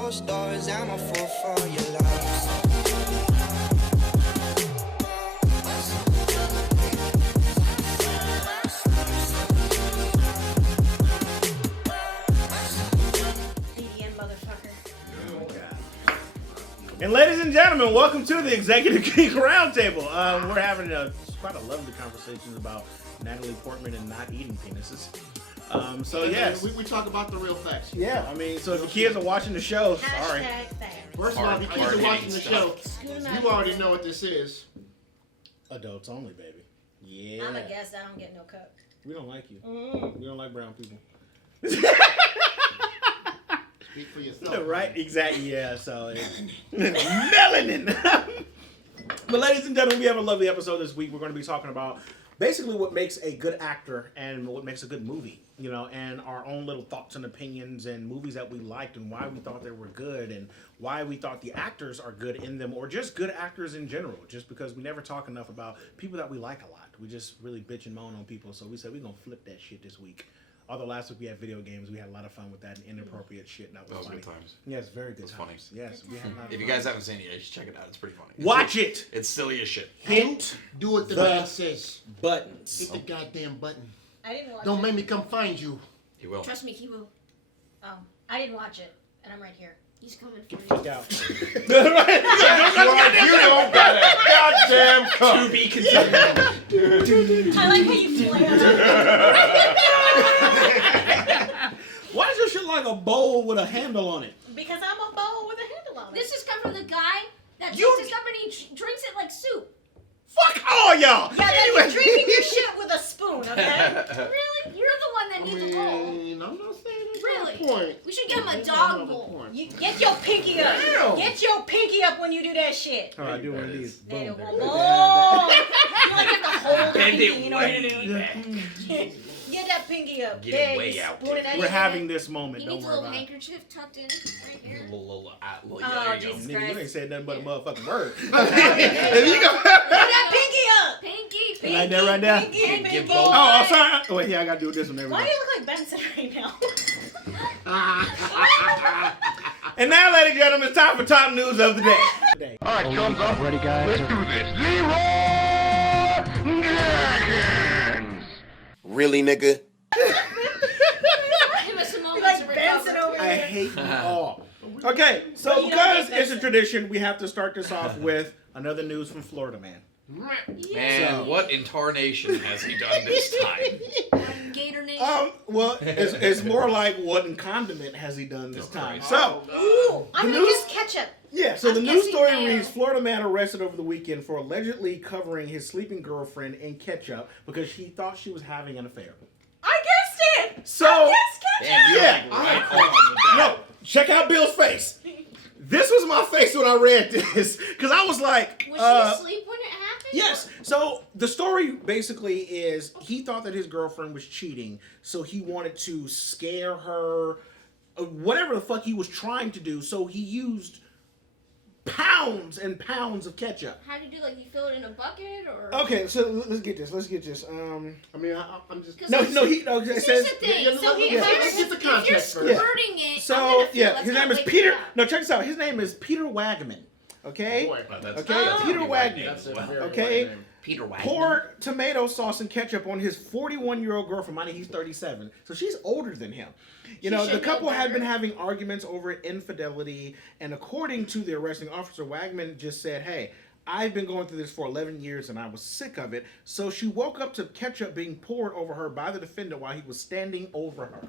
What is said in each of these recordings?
closed doors, I'm a fool for your love. And ladies and gentlemen, welcome to the Executive Geek Roundtable. We're having quite a lovely conversation about Natalie Portman and not eating penises. Yes. We talk about the real facts. Yeah, I mean, so if the kids are watching the show, sorry. First of all, if the kids are watching the show, you already know what this is. Adults only, baby. Yeah. I'm a guest. I don't get no coke. We don't like you. We don't like brown people. Speak for yourself. Right? Exactly. Yeah. So, melanin. But ladies and gentlemen, we have a lovely episode this week. We're going to be talking about basically what makes a good actor and what makes a good movie, you know, and our own little thoughts and opinions and movies that we liked and why we thought they were good and why we thought the actors are good in them or just good actors in general, just because we never talk enough about people that we like a lot. We just really bitch and moan on people. So we said we're going to flip that shit this week. Although last week we had video games, we had a lot of fun with that and inappropriate shit. That was funny. Good times. Yes, very good times. Funny. Yes, we had a lot of fun. If you guys haven't seen it yet, you should check it out. It's pretty funny. Watch it. It's silly as shit. Hit do what the man says. Buttons. Hit the goddamn button. I didn't watch it. Don't make me come find you. He will. Trust me, he will. I didn't watch it, and I'm right here. He's coming for you. Fuck out. You don't got a goddamn cup. To be continued. I like how you flail. Why is your shit like a bowl with a handle on it? Because I'm a bowl with a handle on it. This has come from the guy that You- takes this up and he drinks it like soup. Fuck all y'all! Yeah, then you're drinking your shit with a spoon, okay? Really? You're the one that needs a bowl. I'm not saying that's Really? the point. We should give him a That's dog not the bowl. point. You get your pinky up. Damn. Get your pinky up when you do that shit. All right, do one of these. There you Boom. go. Oh, you like have to hold the Bend pinky, it you know what I way mean? back. Get that pinky up. Get it There, way you out spoon it there. out We're your having hand. this moment. He Don't needs a worry little about it. handkerchief tucked in right here. Yeah, Oh, there you go. Jesus. Nigga, you ain't said nothing but a motherfucking word. If you go, Get that pinky up. Pinky, Like that right there? Pinky, Give pinky. both. Oh, I'm sorry. Oh, wait, here, I gotta do this one. There we Why do go. you look like Benson right now? And now, ladies and gentlemen, it's time for top news of the day. All right, chums up. Ready, guys? Let's do this. Leroy Jenkins. Really, nigga? Give us a moment like to Benson recover. over I here. hate you all. Okay, so You don't because hate it's a Benson. tradition, we have to start this off with another news from Florida Man. Man, So- what incarnation has he done this time? Gator Nation. Well, it's more like what in condiment has he done this time? Christ. So, Ooh, I'm The gonna news- guess ketchup. yeah, so I'm the news guessing story mayo. reads, Florida man arrested over the weekend for allegedly covering his sleeping girlfriend in ketchup because she thought she was having an affair. I guessed it. So, I guessed ketchup. Damn, you're Yeah. like right on with that. no, check out Bill's face. This was my face when I read this, because I was like, Was she asleep when it happened? yes. So the story basically is he thought that his girlfriend was cheating, so he wanted to scare her, whatever the fuck he was trying to do. So he used pounds and pounds of ketchup. How do you do? Like, you fill it in a bucket or? Okay, so let's get this. I mean, I'm just. No, it Here's says. the thing. Yeah, So yeah, if get the you're context first. squirting it, I'm So gonna feel yeah, it's his not name is waking Peter. up. No, check this out. His name is Peter Wagman. Okay. Boy, That's Okay, that's a Peter pretty Wagner. name that's as a well. very Okay. white name. Peter Wagner. Poured tomato sauce and ketchup on his 41-year-old girlfriend. Mind you, he's 37, so she's older than him. You know, should the couple know had been better. having arguments over infidelity, and according to the arresting officer, Wagman just said, "Hey, I've been going through this for 11 years, and I was sick of it." So she woke up to ketchup being poured over her by the defendant while he was standing over her.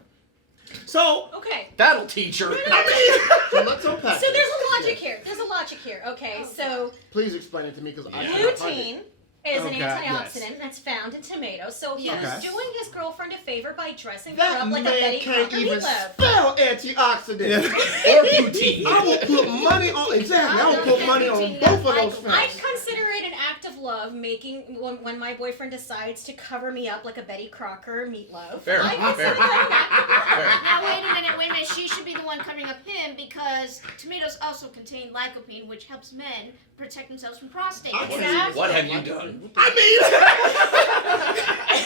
So, Okay. That'll teach her. So let's unpack. So this. there's a logic here. There's a logic here. Okay, so Please explain it to me, because I Yeah. cannot find it. lutein is an Okay, antioxidant that's found in tomatoes. So he Yes. was Okay. doing his girlfriend a favor by dressing her That up like a man Betty can't Crocker even meatloaf. spell antioxidant. Or poutine. I will put money on I will put money on both of those I facts. consider it an act of love making when my boyfriend decides to cover me up like a Betty Crocker meatloaf. Fair, I consider fair. that an act of love. Now wait a minute. She should be the one covering up him because tomatoes also contain lycopene, which helps men protect themselves from prostate. Exactly. What have you done? I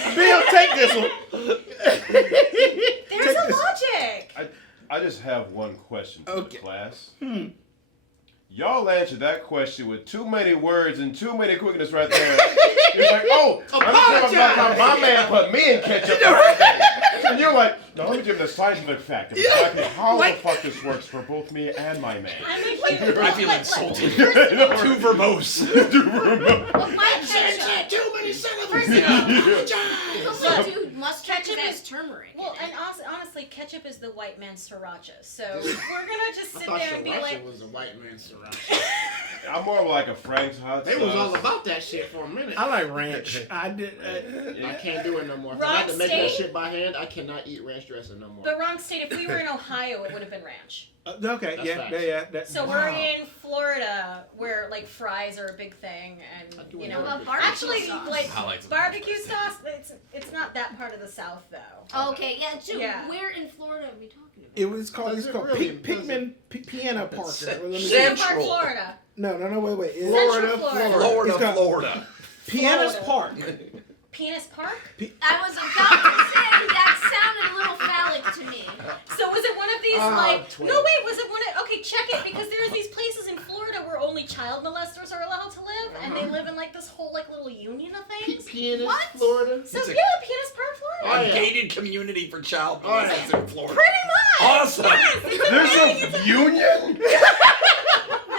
mean, Bill, take this one. There's a logic. I just have one question for Okay. the class. Y'all answered that question with too many words and too many quickness right there. It's like, oh, I'm talking about how my man put me in ketchup. And you're like, no, let me give him the scientific fact of exactly how the fuck this works for both me and my man. I mean, like, I feel insulted. No, Too verbose. Why ketchup? Too many syllables. People do mustard because it has turmeric. well, and honestly, ketchup is the white man's sriracha. So we're gonna just sit there and be like, was a white man's sriracha. I'm more of like a Frank's hot They sauce. was all about that shit for a minute. I like ranch. I did. I can't do it no more. If I Wrong had to make that state? shit by hand, I cannot eat ranch dressing no more. the wrong state. If we were in Ohio, it would have been ranch. Okay, That's yeah, facts. yeah, yeah. So we're in Florida, where like fries are a big thing, and do you it know, now. Barbecue actually, sauce. like I like some barbecue sauce. It's not that part of the South though. Okay, yeah, so Yeah. where in Florida are we talking about? It was called. Does It's it called really? Piana Parker. Let me see. Central Park, Central. Florida. No, wait. It's Central Florida. It's called Florida. Piana's Florida. Park. Penis Park. I was about to say that sounded a little phallic to me. So was it one of these like? twin. No, wait. Was it one of? Okay, check it because there's these places in Florida where only child molesters are allowed to live, and they live in like this whole like little union of things. Pianist, What? Florida. So It's a- yeah, Penis Park, Florida. Oh, A yeah. gated community for child Oh, yeah. molesters in Florida. Pretty much. Awesome. There's a union?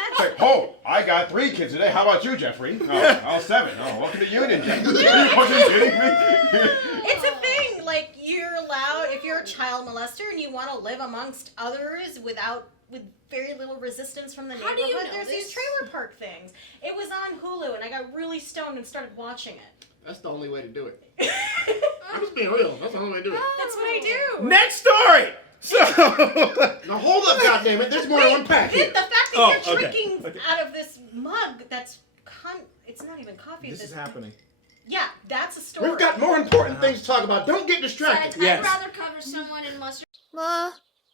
It's like, oh, I got 3 kids today. How about you, Jeffrey? Oh, all 7. Oh, welcome to Union, Jeffrey. Are you fucking kidding me? It's a thing. Like you're allowed if you're a child molester and you want to live amongst others with very little resistance from the How neighborhood. do you know There's this? these trailer park things. It was on Hulu, and I got really stoned and started watching it. That's the only way to do it. I'm just being real. That's the only way to do it. That's what I do. Next story. So. Now hold up, goddammit. There's more than one pack The here. fact that Oh, you're okay. drinking Okay. out of this mug that's it's not even coffee. This is happening. Yeah, that's a story. We've got more important things to talk about. Don't get distracted. I'd Yes. rather cover someone in mustard. Ma,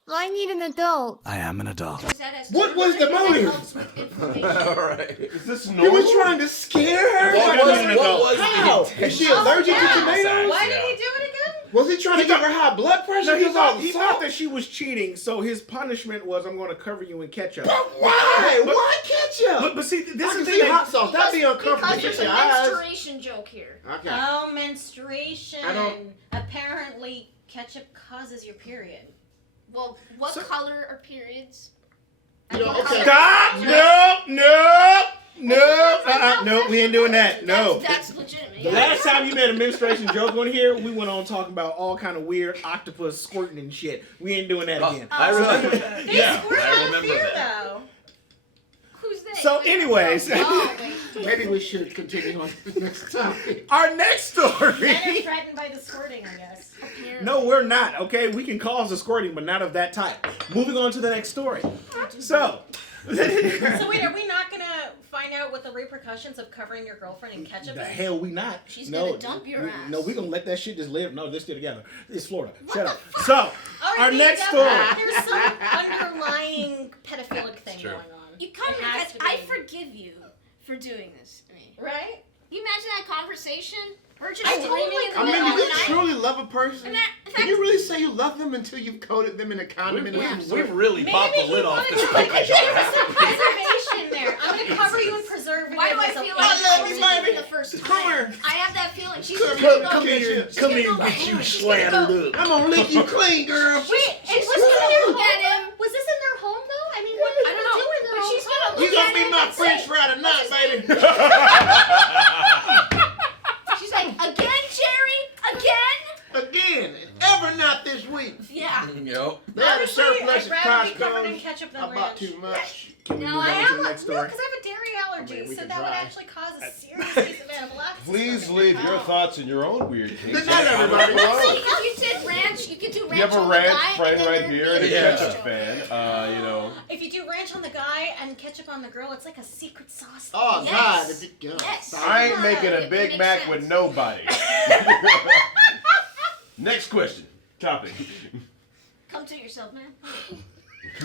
I need an adult. I am an adult. because that has What was the turmeric and motive? that helps with inflammation. Alright. Is this You normal? were trying to scare her? What was How? Is she allergic to yeah. tomatoes? Why did he do it again? Was he trying to give her high blood pressure? No, he because all thought, the he thought salt? that she was cheating, so his punishment was, I'm going to cover you in ketchup. But why? Why ketchup? But see, I this can is the see thing. hot sauce. That'd be uncomfortable. Because Get there's a your eyes. menstruation joke here. Okay. Oh, menstruation. I don't- Apparently, ketchup causes your period. Well, what So- color are periods? You know, What okay. color- Stop! No, we ain't doing that. No. That's legitimate. The yeah. last time you made a menstruation joke on here, we went on talking about all kind of weird octopus squirting and shit. We ain't doing that again. I remember that. They Yeah, squirt I out of remember fear, that. though. Who's they? So anyways, Oh, wait. Maybe we should continue on to the next topic. our next Men are story. threatened by the squirting, I guess. Apparently. No, we're not. Okay, we can cause the squirting, but not of that type. Moving on to the next story. So. So wait, are we not gonna find out what the repercussions of covering your girlfriend in ketchup The is? hell we not. She's no, gonna dump your ass. No, we gonna let that shit just live. No, let's get together. It's Florida. Shut up. So, All right, our maybe next definitely story. There's some underlying pedophilic thing true. going on. You come It to has me, to I be. forgive you for doing this to me. Right? Can you imagine that conversation? We're just I screaming in the I mean, middle do of you the night. truly love a person? And that, in Can fact, you really say you love them until you've coated them in a condom and We've really Maybe popped the he lid off wanted this to put cookie there was jar. some preservation there. I'm gonna cover you in preservative. why do I as a feel pig. like I love this you, wasn't baby. even the first Come time? here. I have that feeling. She's Come just here, gonna come go. here. She's gonna go. She's gonna go. I'm gonna lick you clean, girl. Wait, and She's was this in gonna their look home? at him. Was this in their home though? I mean, what did I don't know, do in their but own she's gonna home? You look gonna at be him my and French say- fry tonight, baby. She's like, again, Jerry? Again? Again, ever not this week. Yeah. Yep. They had a Honestly, surplus I'd at rather be covered in Costco. ketchup than I bought ranch. too much. Can we No, move I on am to the next story? because I have a dairy allergy, I mean, we so can that would try. actually cause a serious case of anaphylaxis. Please for me. leave your thoughts and your own weird case. Good night, everybody. If you did ranch, you could do ranch You have a on ranch the guy, friend and then right there'd here, be the Yeah. ketchup fan. You know. If you do ranch on the guy and ketchup on the girl, it's like a secret sauce. Oh, Yes. God. If it goes. Yes. I ain't making a It Big makes Mac sense. with nobody. Next question. Topic. Come to yourself, man.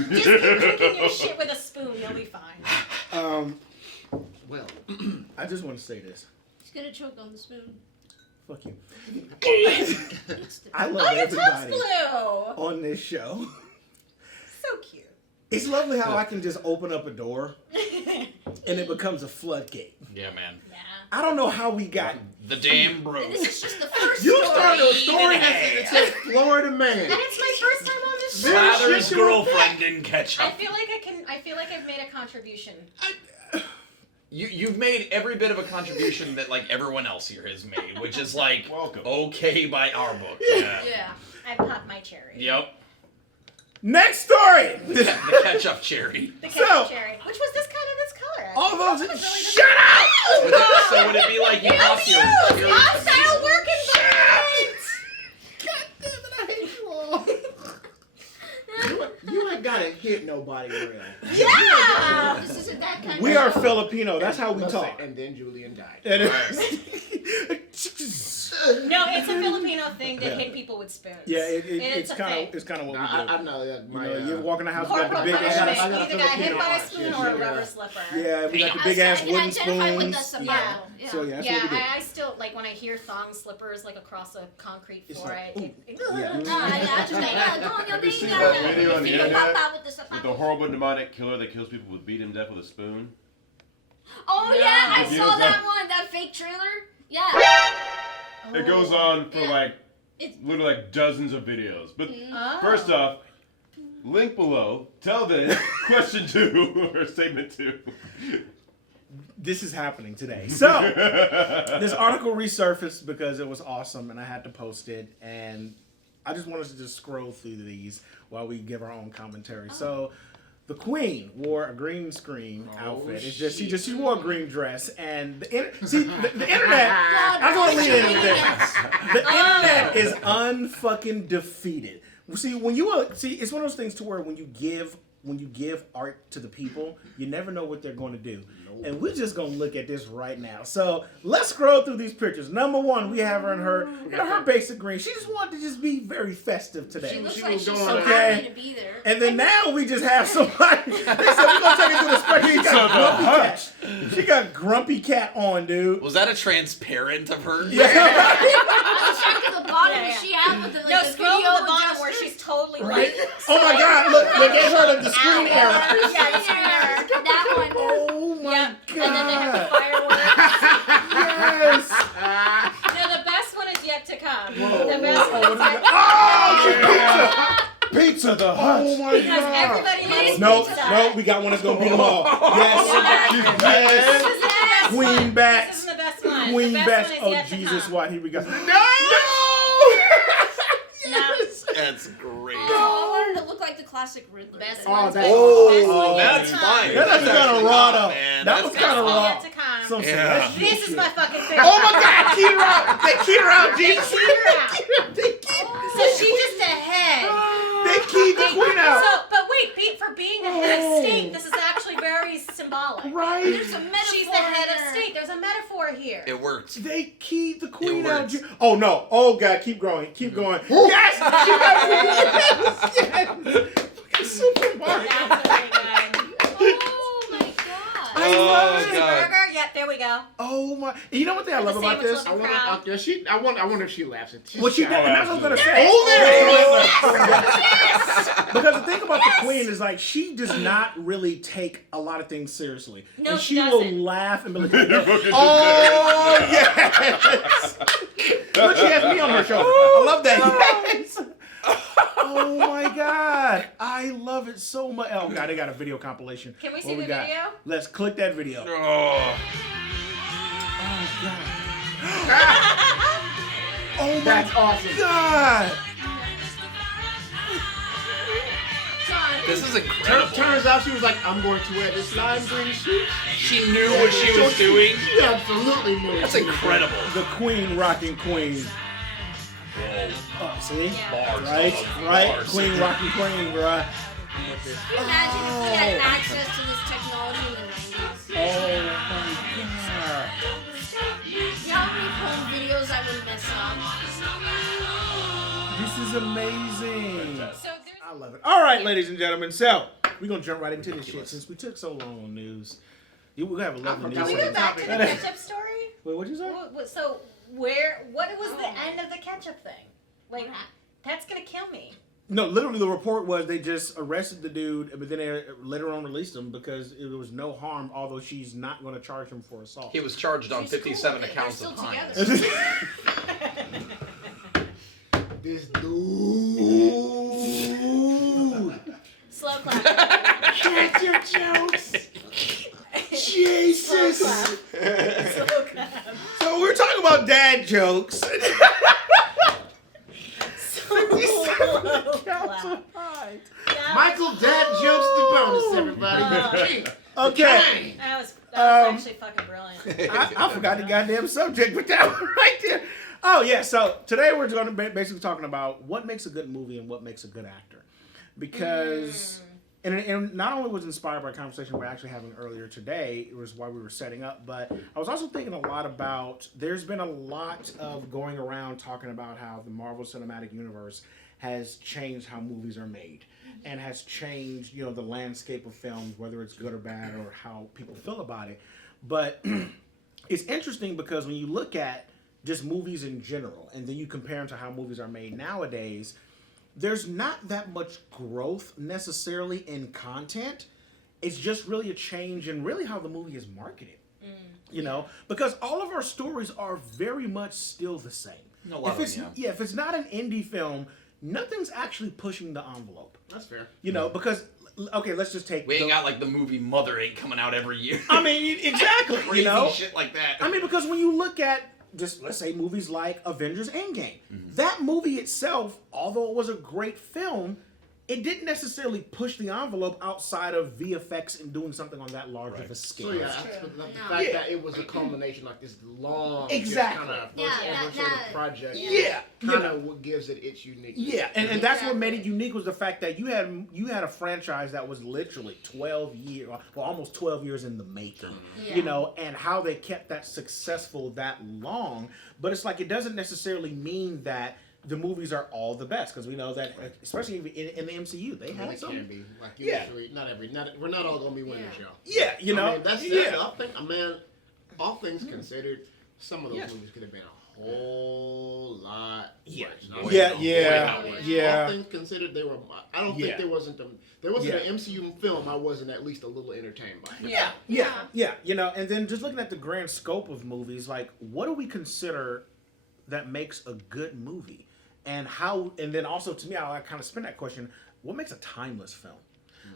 Just keep cooking your shit with a spoon, you'll be fine. Well, I just want to say this. He's gonna choke on the spoon. Fuck you. It's the- I love Oh, your tongue's everybody blue! on this show. so cute. It's lovely how I can just open up a door and it becomes a floodgate. Yeah, man. Yeah. I don't know how we got. The dam broke. And this is just the first You story. started a story that says Florida man. And it's my first time on this show. Slather's girlfriend in ketchup. I feel like I've made a contribution. You've made every bit of a contribution that like everyone else here has made, which is like Welcome. okay by our book. Yeah. Yeah. I popped my cherry. Yep. Next story. The ketchup cherry. The ketchup So- cherry, which was this color. All Actually. those. It wasn't really Shut up! Would it- so would it be like you lost your experience? Hostile work environment. God damn it, I hate you all. You ain't gotta hit nobody real. Yeah. This isn't that kind We of are show. Filipino. That's how we talk. And then Julian died. And No, it's a Filipino thing to hit people with spoons. yeah, And it's a kind thing. of what we do. I know that You know, you walk in the house, you got the Corporal big punishment. ass. I got a Either got hit Filipino by a heart. spoon or a rubber slipper. Yeah, we got the I big ass can wooden identify with spoons. the Yeah. Sabato. Yeah. So yeah, that's Yeah, what we do. I still like when I hear thong slippers like across a concrete It's floor. like, It, Yeah. Go on your Have you seen thing, that video on the you pop internet out with the with Sabato. the horrible demonic killer that kills people with beat him to death with a spoon? Oh yeah, I The saw video's that on- one, that fake trailer. Yeah. It goes on for Yeah. like It's- literally like dozens of videos. But Oh. first off, link below. Tell them question 2 or statement 2. This is happening today. So this article resurfaced because it was awesome and I had to post it, and I just wanted to just scroll through these while we give our own commentary. So the Queen wore a green screen outfit. It's just she wore a green dress, and the internet. I'm gonna lean into this. The internet is unfucking defeated. See, it's one of those things to where when you give art to the people, you never know what they're going to do. And we're just going to look at this right now. So let's scroll through these pictures. Number one, we have her in her basic green. She just wanted to just be very festive today. She looks She like was she's going so on. happy to be there. And then now we just have somebody. They said we're going to take it to the spectrum. She got grumpy cat. She got grumpy cat on, dude. Was that a transparent of her? Yeah. Check to the bottom. Yeah, Does she have with the, like, No, the scroll video to the bottom where adjuster? she's totally Right? like. Oh my God! Look, they heard of the screen error. Yeah, the screen error. That one. Oh my Yeah, God! and then they have the fireworks. Yes. No, the best one is yet to come. Whoa. The best one is yet to Oh, Pizza the Hut. oh my Because God! everybody loves No, Pizza no, Hut. we got one that's gonna beat them all. Yes, She's yes. mad. This is the best Queen one. bats. This is the best one. Queen the best. best one is Oh yet Jesus! to come. Why? Here we go. No! Yes. That's great. Oh, I wanted to look like the classic Riddler. Best That- one. Oh, that's Oh, That's fine. That was kind actually of raw not, though. man. That That's was kind of Best one raw. yet to come. Some Yeah. celestial This is shit. my fucking favorite. Oh my God! Key her out. They keyed her out, They Jesus. keyed her out. So she's just ahead. They keyed the queen out. So, but wait, for being the head of state, this is actually very symbolic. Right? There's a metaphor. She's the head there. of state. There's a metaphor here. It worked. They keyed the queen It out. works. Oh no! Oh God! Keep going! Keep going! Yes! She got yes! Super Mario. That's very good. Oh my god. I love Oh, it. God. Burger? Yep, there we go. Oh my! You know what thing I love about this? sandwich look- I wonder if she laughs at What she did, and that's what I was gonna say. Oh, Because the thing about the queen is like she does not really take a lot of things seriously, No, and she she will doesn't. laugh and be like, You're fucking "Oh yes!" Look, she has me on her shoulder. I love that. Yes. Oh my God, I love it so much. Oh God, they got a video compilation. Can we see What the got? video? Let's click that video. Oh. Oh God. Oh my That's awesome. God. This is incredible. Turns out she was like, I'm going to wear this lime green suit. She knew what she was doing. She absolutely knew. That's incredible. The queen rocking queen. Whoa. Oh, see? Bars. Right? Oh, Right? bars. Queen rocking queen, bruh. Can you imagine if we had access to this technology in the 90s? Oh my God. You know how many home videos I would mess up? This is amazing. So there's I love it. All right, ladies and gentlemen. So, we're going to jump right into this shit since we took so long on news. We're going to have a lovely forgot news. Can we what go segment. back to the Topic. ketchup story? Wait, what'd you say? So what was the end of the ketchup thing? Like, What happened? that's gonna kill me. No, literally the report was they just arrested the dude, but then they later on released him because there was no harm, although she's not going to charge him for assault. He was charged on She's 57 cool. accounts They're of still Heinz. together. This dude. Slow clap. Get your jokes! Slow Jesus! clap. Slow clap. So we're talking about dad jokes. Slow clap. Michael Dad jokes DeBonis, everybody. Okay. That was actually fucking brilliant. I forgot the goddamn subject with that one right there. Oh, yeah. So today we're going to be basically talking about what makes a good movie and what makes a good actor. Because, and not only was it inspired by a conversation we're actually having earlier today, it was why we were setting up, but I was also thinking a lot about, there's been a lot of going around talking about how the Marvel Cinematic Universe has changed how movies are made and has changed, you know, the landscape of films, whether it's good or bad or how people feel about it. But it's interesting because when you look at just movies in general and then you compare them to how movies are made nowadays, there's not that much growth necessarily in content. It's just really a change in really how the movie is marketed. You know, because all of our stories are very much still the same. If it's not an indie film, nothing's actually pushing the envelope. That's fair. You know, because okay, let's just take. We ain't got like the movie Mother ain't coming out every year. I mean, exactly. Crazy You know, shit like that. I mean, because when you look at just let's say movies like Avengers Endgame, that movie itself, although it was a great film, it didn't necessarily push the envelope outside of VFX and doing something on that large of a scale. So yeah, the fact that it was a culmination, like this long, Exactly. kind of first ever sort of project. Yeah. Kind of what gives it its uniqueness. Yeah, and that's what made it unique was the fact that you had a franchise that was literally 12 years, well, almost 12 years in the making, you know, and how they kept that successful that long. But it's like it doesn't necessarily mean that the movies are all the best because we know that, especially in the MCU, they have some. Can be like usually, we're not all gonna be winners, y'all. Yeah, you know, I mean, that's all things considered, some of those movies could have been a whole lot worse. All things considered, they were. I don't think there wasn't an MCU film I wasn't at least a little entertained by. Yeah. You know, and then just looking at the grand scope of movies, like what do we consider that makes a good movie? And then also to me, I kind of spin that question, what makes a timeless film?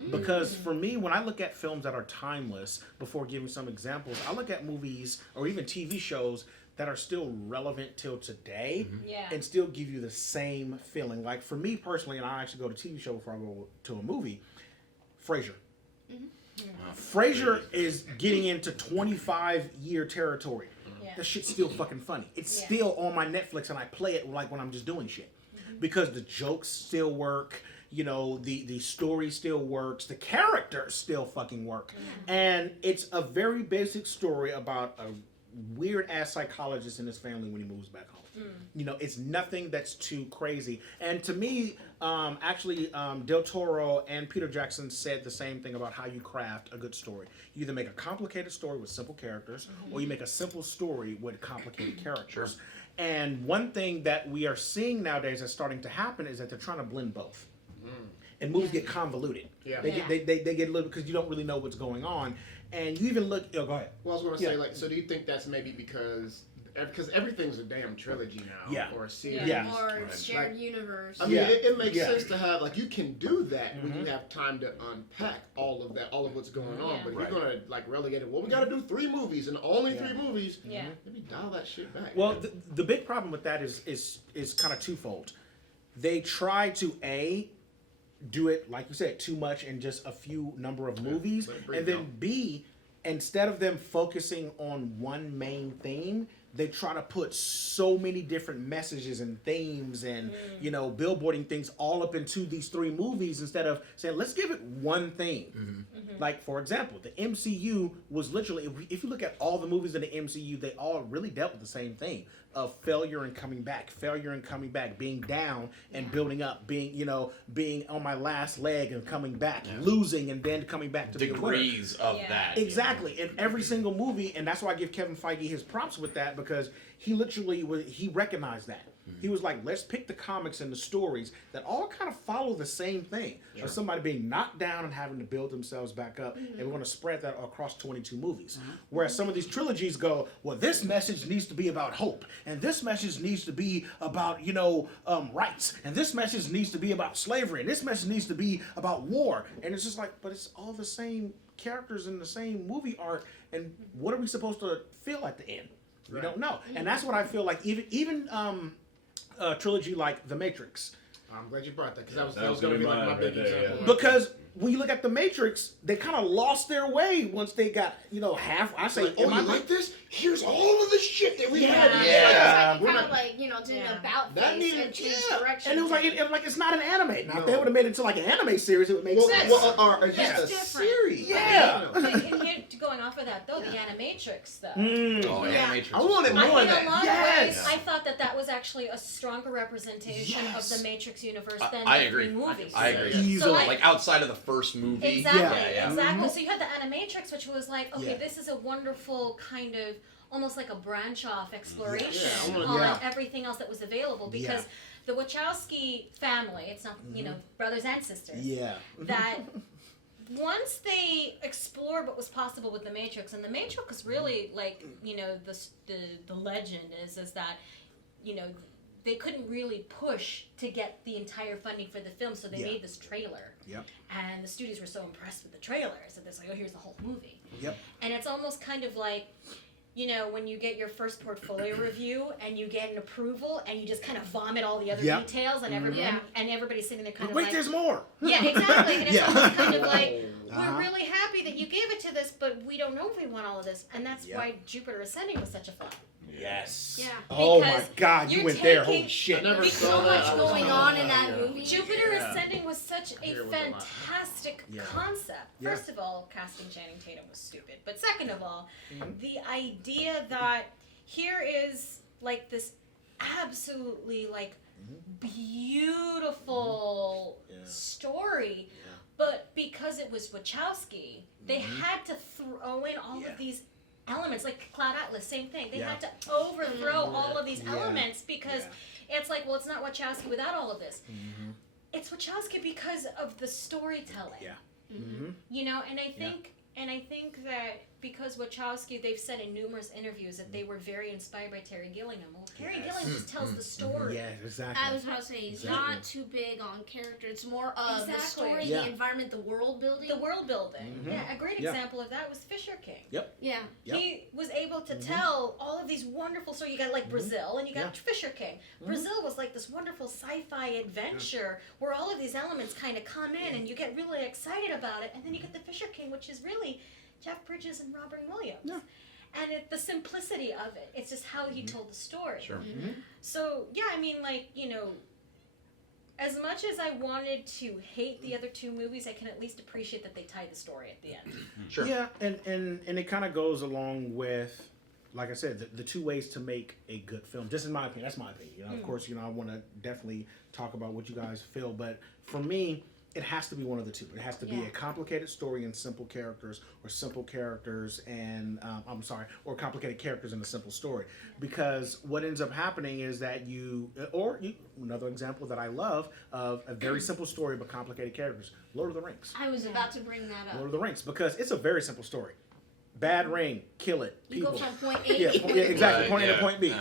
Because for me, when I look at films that are timeless, before giving some examples, I look at movies or even TV shows that are still relevant till today and still give you the same feeling. Like for me personally, and I actually go to TV show before I go to a movie, Frasier. Frasier is getting into 25-year territory. That shit's still fucking funny. It's still on my Netflix and I play it like when I'm just doing shit. Because the jokes still work, you know, the story still works, the characters still fucking work. And it's a very basic story about a weird ass psychologist and his family when he moves back home. You know, it's nothing that's too crazy. And to me, Del Toro and Peter Jackson said the same thing about how you craft a good story. You either make a complicated story with simple characters, or you make a simple story with complicated characters. And one thing that we are seeing nowadays that's starting to happen is that they're trying to blend both. And movies get convoluted. They get a little, because you don't really know what's going on. And you even look, go ahead. Well, I was going to say, like, so do you think that's maybe because everything's a damn trilogy now, or a series, or shared universe. I mean, it makes sense to have, like, you can do that when you have time to unpack all of what's going on. But if you're gonna like relegate it, well, we got to do 3 movies and only 3 movies. Maybe dial that shit back. Well, the big problem with that is kind of twofold. They try to do it, like you said, too much in just a few number of movies, and then B, instead of them focusing on one main theme, they try to put so many different messages and themes and you know, billboarding things all up into these 3 movies instead of saying, let's give it one theme. Like, for example, the MCU was literally, if you look at all the movies in the MCU, they all really dealt with the same thing of failure and coming back, being down and building up, being on my last leg and coming back, losing and then coming back to degrees of that. Exactly. In every single movie, and that's why I give Kevin Feige his props with that, because he literally he recognized that. He was like, let's pick the comics and the stories that all kind of follow the same thing. Of somebody being knocked down and having to build themselves back up, and we're going to spread that across 22 movies. Whereas some of these trilogies go, well, this message needs to be about hope, and this message needs to be about, rights, and this message needs to be about slavery, and this message needs to be about war. And it's just like, but it's all the same characters in the same movie arc, and what are we supposed to feel at the end? We don't know. And that's what I feel like even a trilogy like The Matrix. I'm glad you brought that, because that was going to be like my big example. Because when you look at The Matrix, they kind of lost their way once they got, half. I say, you like this? Here's all of the shit that we had. Yeah. Kind of like, did an about face and changed direction. And it was like it's not an anime. Now, if they would have made it into like an anime series, it would make sense. Or just a series. Yeah. Going off of that, though, the Animatrix, though. Animatrix. I wanted more of that. In a lot of ways, I thought that was actually a stronger representation of the Matrix universe than the three movies. I agree. Easily. So, like outside of the first movie. Exactly. So you had the Animatrix, which was like, okay, this is a wonderful kind of almost like a branch off exploration on everything else that was available, because the Wachowski family, it's not brothers and sisters. Yeah. That once they explored what was possible with the Matrix, and the Matrix is really like the legend is that they couldn't really push to get the entire funding for the film, so they made this trailer. Yep. And the studios were so impressed with the trailer, so they're like, oh, here's the whole movie. Yep. And it's almost kind of like, when you get your first portfolio review and you get an approval and you just kind of vomit all the other details, and everybody's sitting there kind of like, wait, there's more. Yeah, exactly. And it's almost kind of like, we're really happy that you gave it to this, but we don't know if we want all of this. And that's why Jupiter Ascending was such a flop. Yes. Yeah. Oh my God, you went there. Holy shit. I never There's so much going on in that movie. Jupiter Ascending was such a fantastic concept. First of all, casting Channing Tatum was stupid. But second of all, the idea that here is like this absolutely like beautiful story, but because it was Wachowski, they had to throw in all of these elements, like Cloud Atlas, same thing. They had to overthrow all of these elements because it's like, well, it's not Wachowski without all of this. It's Wachowski because of the storytelling. And I think that because Wachowski, they've said in numerous interviews that they were very inspired by Terry Gilliam. Well, Terry Gilliam just tells the story. Yeah, exactly. I was about to say, he's not too big on character. It's more of the story, the environment, the world building. The world building. Yeah, a great example of that was Fisher King. Yeah. He was able to tell all of these wonderful stories. You got like Brazil and you got Fisher King. Brazil was like this wonderful sci-fi adventure where all of these elements kind of come in and you get really excited about it. And then you get the Fisher King, which is really Jeff Bridges and Robyn Williams. And the simplicity of it. It's just how he told the story. Sure. So, I mean, like, as much as I wanted to hate the other two movies, I can at least appreciate that they tied the story at the end. Sure. Yeah, and it kind of goes along with, like I said, the two ways to make a good film. Just in my opinion, that's my opinion. Of course, I want to definitely talk about what you guys feel, but for me, it has to be one of the two. It has to be a complicated story and simple characters, or simple characters and or complicated characters in a simple story. Because what ends up happening is that another example that I love of a very simple story but complicated characters, Lord of the Rings. I was about to bring that up. Lord of the Rings, because it's a very simple story. Bad ring, kill it. You people. go from point A exactly. Point A to point B.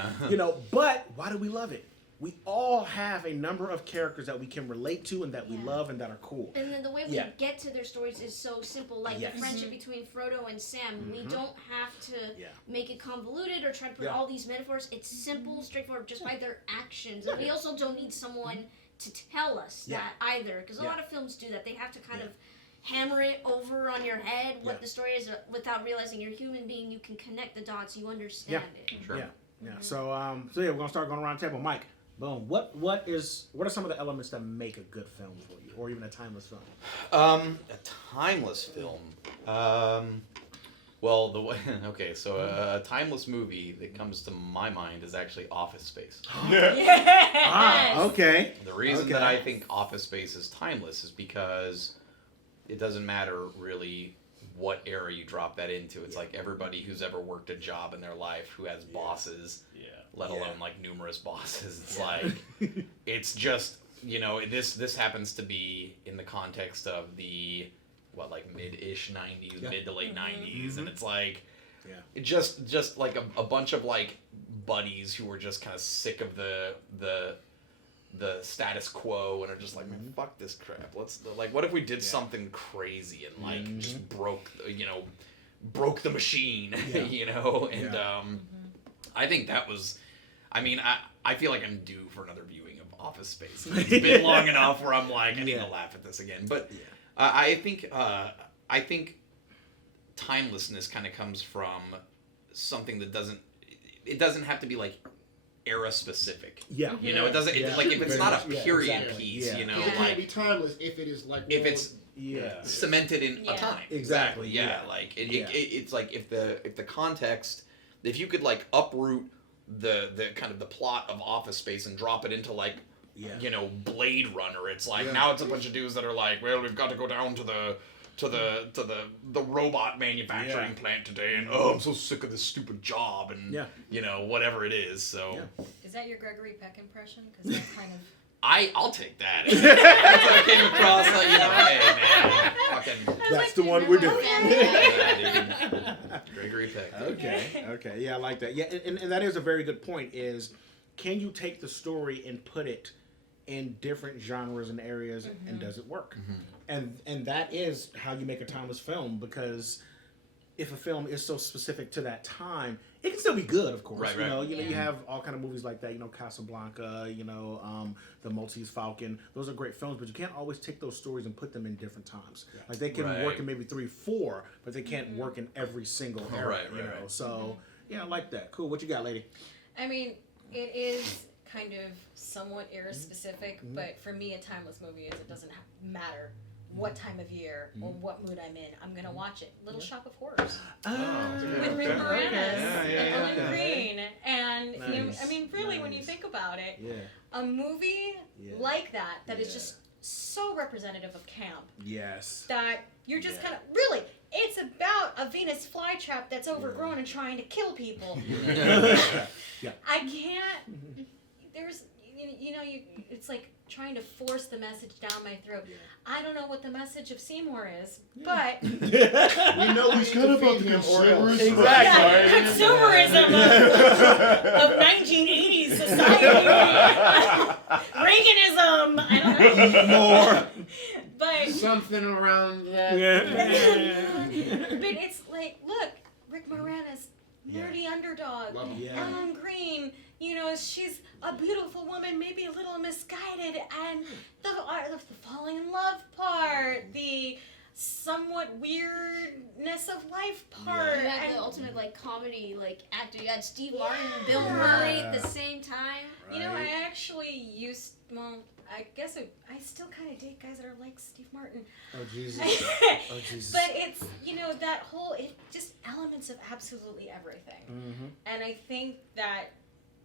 But why do we love it? We all have a number of characters that we can relate to and that we love and that are cool. And then the way we get to their stories is so simple. Like the friendship between Frodo and Sam. We don't have to make it convoluted or try to put all these metaphors. It's simple, straightforward, just by their actions. And we also don't need someone to tell us that either. Because a lot of films do that. They have to kind of hammer it over on your head what the story is without realizing you're a human being. You can connect the dots. You understand it. Sure. So we're going to start going around the table. Mike. Boom. What are some of the elements that make a good film for you, or even a timeless film? A timeless film. Well, a timeless movie that comes to my mind is actually Office Space. Okay. The reason that I think Office Space is timeless is because it doesn't matter really what era you drop that into. It's like everybody who's ever worked a job in their life who has bosses, let alone like numerous bosses. It's like, it's just, you know, this happens to be in the context of the, like mid-ish 90s, mid to late 90s, and it's like, it just like a bunch of like buddies who were just kind of sick of the status quo and are just like, man, fuck this crap. Let's like, what if we did something crazy and like just broke the machine, you know? And I think that was, I mean, I feel like I'm due for another viewing of Office Space. It's been long enough where I'm like, I need to laugh at this again. But I think timelessness kind of comes from something that doesn't have to be like era specific. You know, it doesn't like if it's not a period piece, you know, it can't be timeless if it is like if it's cemented in a time. Exactly. Like it's like if the context, if you could like uproot the kind of the plot of Office Space and drop it into like you know, Blade Runner, it's like now it's a bunch of dudes that are like, well, we've got to go down to the robot manufacturing plant today, and I'm so sick of this stupid job, and you know, whatever it is. So is that your Gregory Peck impression? Because that kind of I'll take that. That's what I came across. Like, you know, hey man, fucking. That's the one we're doing. Gregory Peck. Okay. Yeah, I like that. Yeah, and that is a very good point. Is can you take the story and put it in different genres and areas, and does it work? And that is how you make a timeless film, because if a film is so specific to that time, it can still be good, of course. Right. You have all kind of movies like that. You know, Casablanca. You know, The Maltese Falcon. Those are great films, but you can't always take those stories and put them in different times. Like they can work in maybe 3, 4, but they can't work in every single era. You know, so I like that. Cool. What you got, lady? I mean, it is kind of somewhat era specific, but for me, a timeless movie is it doesn't matter what time of year or what mood I'm in. I'm gonna watch it. Little Shop of Horrors with Rick Moranis and Ellen Green, and I mean, really, when you think about it, a movie like that is just so representative of camp. That you're just kind of really. It's about a Venus flytrap that's overgrown and trying to kill people. I can't. There's, it's like trying to force the message down my throat. I don't know what the message of Seymour is, but we know he's kind of about consumerism. Consumerism of 1980s society. Reaganism. I don't know. More. But something around that. But it's like, look, Rick Moranis, nerdy underdog. Ellen Green, you know, she's a beautiful woman, maybe a little misguided, and the falling in love part, the somewhat weirdness of life part. You had the ultimate like comedy like actor. You had Steve Martin and Bill Murray at the same time. You know, I actually I guess I still kind of date guys that are like Steve Martin. Oh, Jesus. But it's, you know, that whole, just elements of absolutely everything. And I think that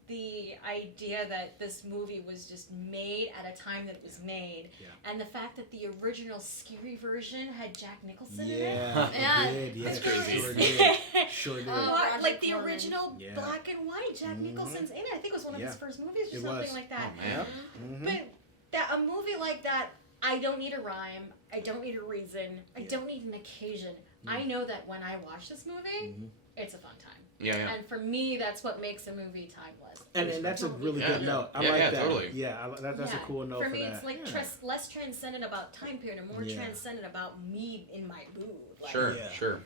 the idea that this movie was just made at a time that it was made, and the fact that the original scary version had Jack Nicholson in it. That's crazy. Sure did. Like the original black and white Jack Nicholson's in it. I think it was one of his first movies or something like that. But a movie like that, I don't need a rhyme. I don't need a reason. I don't need an occasion. I know that when I watch this movie, it's a fun time. And for me, that's what makes a movie timeless. And that's a really good note. I like that. Totally. That's a cool note for me, it's like less transcendent about time period and more transcendent about me in my mood. Like, sure.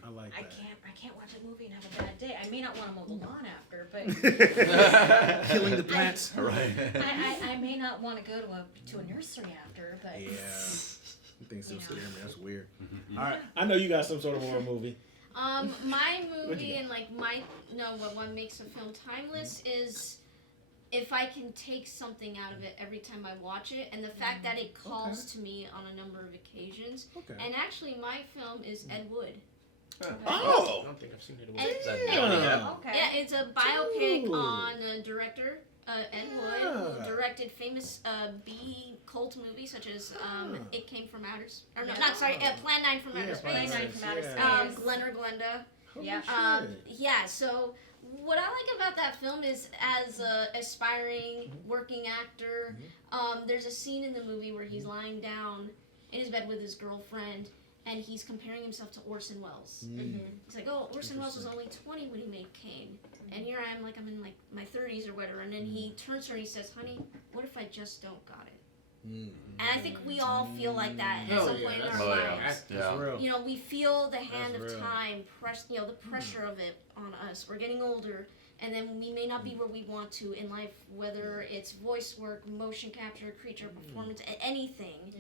I like that. I can't watch a movie and have a bad day. I may not want to mow the lawn after, but killing the plants. I may not want to go to a nursery after, but Things so scary. That's weird. All right, I know you got some sort of horror movie. My movie and like what makes a film timeless is if I can take something out of it every time I watch it, and the fact that it calls to me on a number of occasions. And actually, my film is Ed Wood. I don't think I've seen it. Yeah, it's a biopic on director Ed Wood, who directed famous B cult movies such as It Came from Outer Space. Or no, not sorry, Plan 9 from Outer Space. Plan 9 from Outer Space. Glen or Glenda. Yeah. Yeah, so what I like about that film is, as a aspiring working actor, there's a scene in the movie where he's lying down in his bed with his girlfriend, and he's comparing himself to Orson Welles. He's like, oh, Orson Welles was only 20 when he made Kane, and here I am, like, I'm in, like, my 30s or whatever, and then he turns to her and he says, honey, what if I just don't got it? And I think we all feel like that at some point in our lives. That's real. You know, we feel the hand of time, the pressure of it on us. We're getting older, and then we may not be where we want to in life, whether it's voice work, motion capture, creature performance, anything.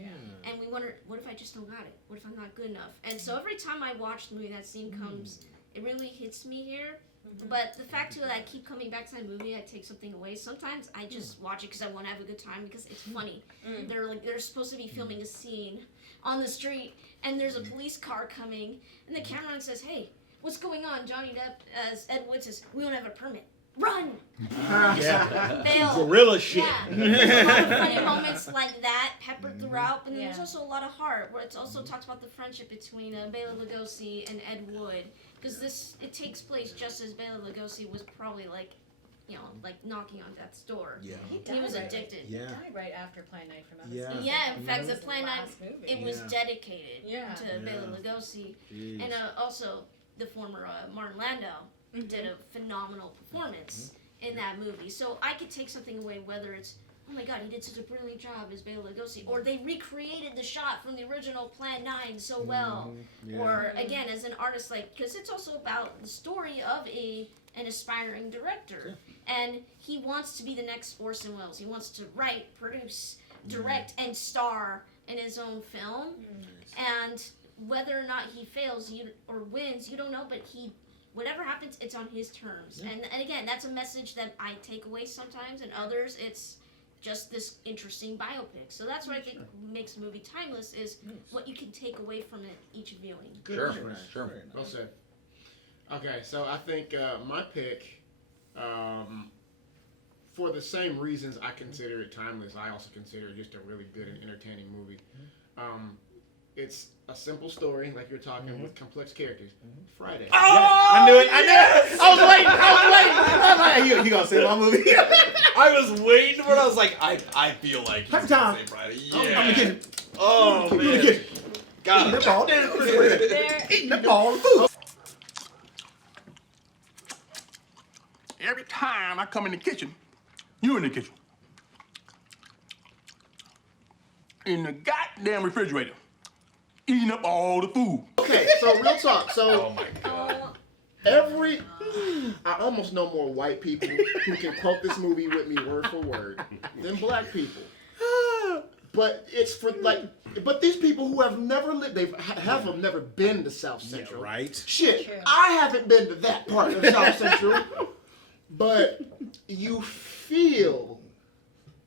And we wonder, what if I just don't got it? What if I'm not good enough? And so every time I watch the movie, that scene comes, it really hits me here. But the fact too that I keep coming back to that movie, I take something away. Sometimes I just watch it because I want to have a good time because it's funny. They're supposed to be filming a scene on the street, and there's a police car coming, and the cameraman says, "Hey, what's going on?" Johnny Depp as Ed Wood says, "We don't have a permit. Run!" Fail. Gorilla shit. Yeah. There's a lot of funny moments like that peppered throughout, but then there's also a lot of heart where it also talks about the friendship between Bela Lugosi and Ed Wood. Because it takes place just as Bela Lugosi was probably like knocking on death's door. Yeah. He was addicted. He died right after Plan 9 from Outer Space. Yeah, in fact, the Plan 9, it was dedicated to Bela Lugosi. And also, the former Martin Landau did a phenomenal performance in that movie. So I could take something away, whether it's, oh my god, he did such a brilliant job as Bela Lugosi, or they recreated the shot from the original Plan 9 so well, or again, as an artist, like, because it's also about the story of an aspiring director, and he wants to be the next Orson Welles. He wants to write, produce, direct, and star in his own film, and whether or not he fails or wins, you don't know, but whatever happens, it's on his terms. And again, that's a message that I take away sometimes, and others, it's just this interesting biopic. So that's what I think makes a movie timeless, is what you can take away from it each viewing. Sure. Well said. Okay, so I think my pick, for the same reasons I consider it timeless, I also consider it just a really good and entertaining movie. It's a simple story, like you're talking, with complex characters. Friday. Oh! I knew it. I was waiting. He gonna say my movie. I was waiting for it. I was like, I feel like he's gonna say Friday. Yeah. I'm the kid. Oh, man. Got it. Eating up all the food. Every time I come in the kitchen, you in the kitchen. In the goddamn refrigerator. Eating up all the food. Okay, so real talk. So, Oh, my God. I almost know more white people who can quote this movie with me word for word than black people. But it's for but these people who have never lived, have never been to South Central. Yeah, right. Shit, True. I haven't been to that part of South Central. But you feel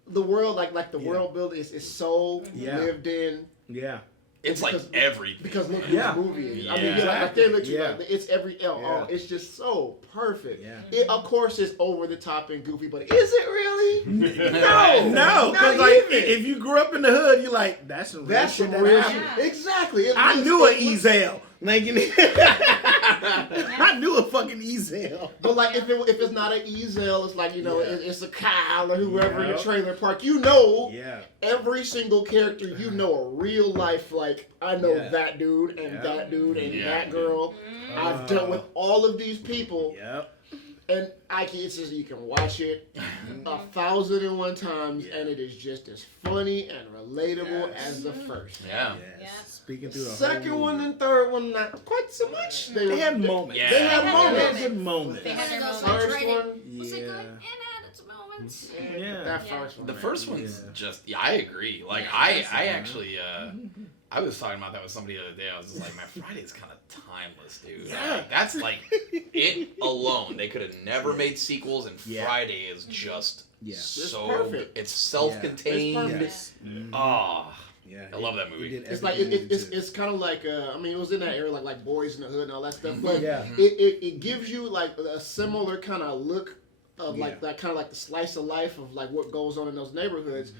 the world, like the world building is so lived in. Yeah. It's like everything. Because look who the movie is. I mean, like they literally, it's every it's just so perfect. Yeah. It, of course, is over the top and goofy, but is it really? No, because like if you grew up in the hood, you're like, that's some real shit that happened. Exactly. I knew an Ezel. Like, I knew a fucking Ezel. But like, if it's not an Ezel, it's like, it's a Kyle or whoever in the trailer park. You know, every single character. You know a real life. Like, I know that dude and that dude and that girl. I've dealt with all of these people. Yep. And it's just, you can watch it 1,001 times, and it is just as funny and relatable as the first. Yeah. Speaking through the second one and third one, not quite so much. They had moments. Yeah. They had moments. Good moments. They had their moments. First one, Was it good? And had its moments. that first one. The first one's just, I agree. Like, I actually, I was talking about that with somebody the other day. I was just like, man, Friday's kind of timeless, dude. Like, that's like, it alone. They could have never made sequels, and Friday is just so perfect. It's self-contained. It's Oh, I love that movie. It's like it's kind of like I mean, it was in that era like Boys in the Hood and all that stuff, but it gives you like a similar kind of look of like that kind of like the slice of life of like what goes on in those neighborhoods.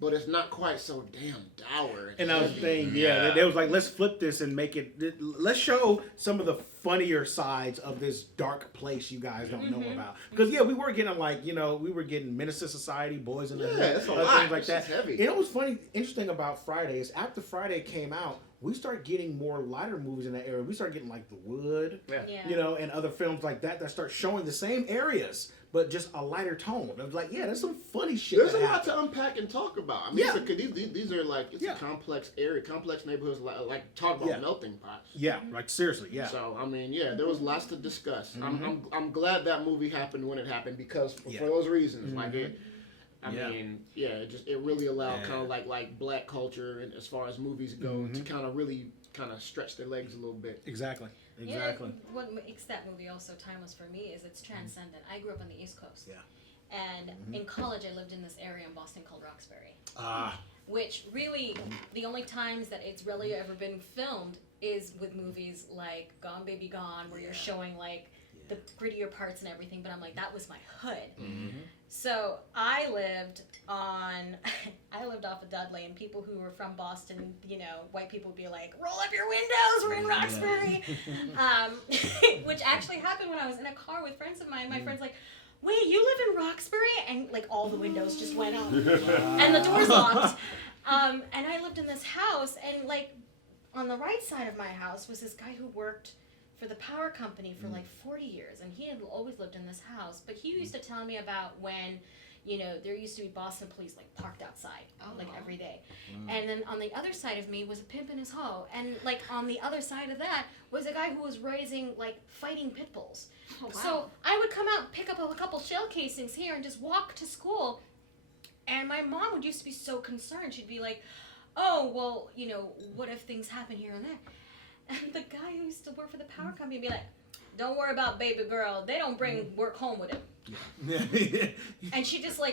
But it's not quite so damn dour. And I was saying, they was like, let's flip this and make it. Let's show some of the funnier sides of this dark place you guys don't know about. Because we were getting like, we were getting Menace to Society, Boys in the Hood, it's a lot. things like that. Heavy. And it was interesting about Friday is after Friday came out, we started getting more lighter movies in that area. We started getting like The Wood, and other films like that start showing the same areas, but just a lighter tone. I was like, there's some funny shit. There's a lot to unpack and talk about. I mean, these are like a complex area, complex neighborhoods. Like talk about melting pots. Yeah, like seriously, yeah. So I mean, there was lots to discuss. I'm glad that movie happened when it happened because for those reasons, like it. I mean, it really allowed kind of like black culture and as far as movies go to kind of really stretch their legs a little bit. Exactly. Yeah, what makes that movie also timeless for me is it's transcendent. I grew up on the East Coast. Yeah. And in college, I lived in this area in Boston called Roxbury. Which really, the only times that it's really ever been filmed is with movies like Gone Baby Gone, where you're showing like the grittier parts and everything. But I'm like, that was my hood. So I lived off of Dudley, and people who were from Boston, white people would be like, roll up your windows, we're in Roxbury. Which actually happened when I was in a car with friends of mine. My friend's like, wait, you live in Roxbury? And like all the windows just went up and the doors locked. And I lived in this house, and like on the right side of my house was this guy who worked for the power company for like 40 years, and he had always lived in this house. But he used to tell me about when, there used to be Boston police like parked outside like every day. And then on the other side of me was a pimp and his hoe, and like on the other side of that was a guy who was raising like fighting pit bulls. Oh, wow. So I would come out and pick up a couple shell casings here and just walk to school, and my mom would used to be so concerned. She'd be like, oh well, what if things happen here and there? And the guy who used to work for the power company would be like, don't worry about baby girl. They don't bring work home with him. And she just her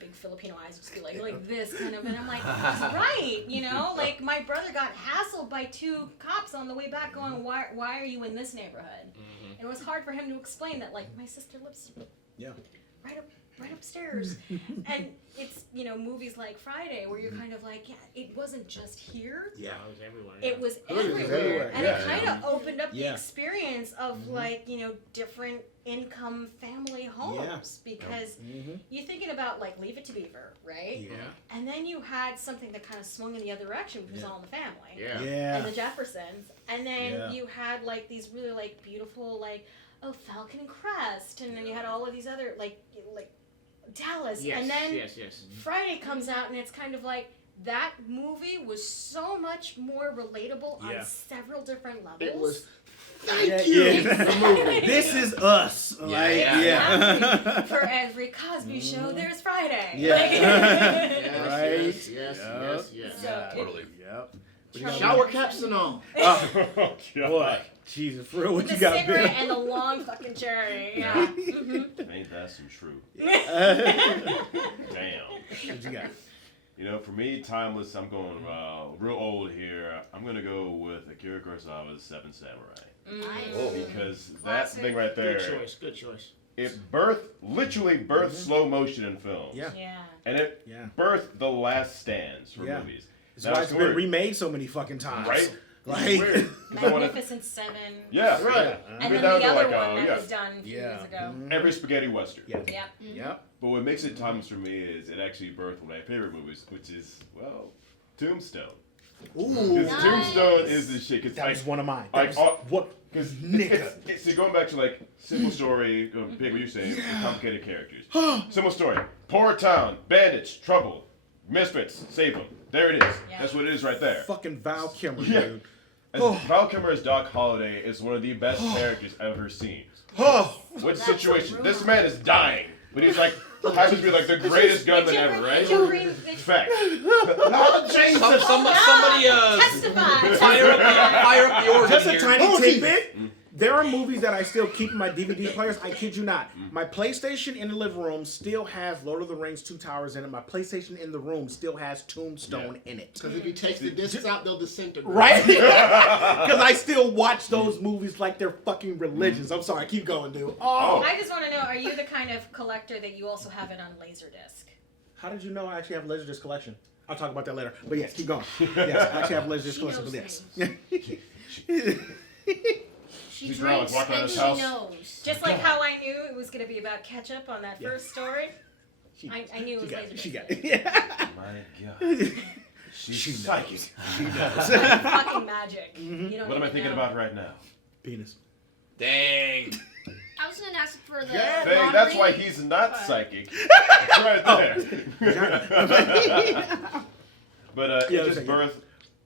big Filipino eyes just be like this kind of, and I'm like, he's right, like my brother got hassled by 2 cops on the way back going, why are you in this neighborhood? And it was hard for him to explain that like my sister lives right upstairs. And it's, movies like Friday where you're kind of like, it wasn't just here. Yeah, it was everywhere. It was everywhere. And it kind of opened up the experience of like, different income family homes. Because you're thinking about like Leave It to Beaver, right? Yeah. And then you had something that kind of swung in the other direction, which was All in the Family. Yeah. And the Jeffersons. And then you had like these really like beautiful like, Falcon and Crest. And then you had all of these other like Dallas, and then Friday comes out, and it's kind of like that movie was so much more relatable on several different levels. It was. Thank you. This is us. For every Cosby show, there's Friday. Yes. So totally. Shower caps and all. Oh, God. Boy, Jesus, for real, what the you got, cigarette Ben? and the long fucking cherry. Yeah. Ain't that some truth? Damn. What you got? For me, timeless. I'm going real old here. I'm gonna go with Akira Kurosawa's Seven Samurai. Nice. Because that thing right there. Good choice. It literally birthed slow motion in films. Yeah. And it birthed the last stands for movies. That's why it's been remade so many fucking times. Right? Like Magnificent Seven. Yeah, right. And then the other one that was done a few years ago. Every spaghetti western. Yep. But what makes it timeless for me is it actually birthed one of my favorite movies, which is, Tombstone. Ooh. Because Tombstone is the shit. That was one of mine. Because so going back to like simple story, pick what you're saying, complicated characters. Simple story. Poor town, bandits, trouble, misfits, save them. There it is. Yeah. That's what it is right there. Fucking Val Kilmer, dude. Val Kilmer as Doc Holliday is one of the best characters I've ever seen. What situation? This man is dying, but he's like happens to be like the greatest gunman ever, right? Fact. Somebody testify. fire up the organ Just a here. tiny tidbit. There are movies that I still keep in my DVD players. I kid you not. My PlayStation in the living room still has Lord of the Rings 2 Towers in it. My PlayStation in the room still has Tombstone in it. Because if you take the discs out, they'll disintegrate. Right? Because I still watch those movies like they're fucking religions. I'm sorry, keep going, dude. Oh. I just want to know, are you the kind of collector that you also have it on Laserdisc? How did you know I actually have a Laserdisc collection? I'll talk about that later. But yes, keep going. Yes, I actually have a Laserdisc collection, but yes. She drinks and she knows. Just like how I knew it was going to be about ketchup on that first story. I knew it was Laserdisc. She got it. Yeah. My God. She's psychic. She knows. Fucking magic. You don't What am I thinking about right now? Penis. Dang. I was gonna ask for the Dang, that's why he's not psychic. Right there. But it just birthed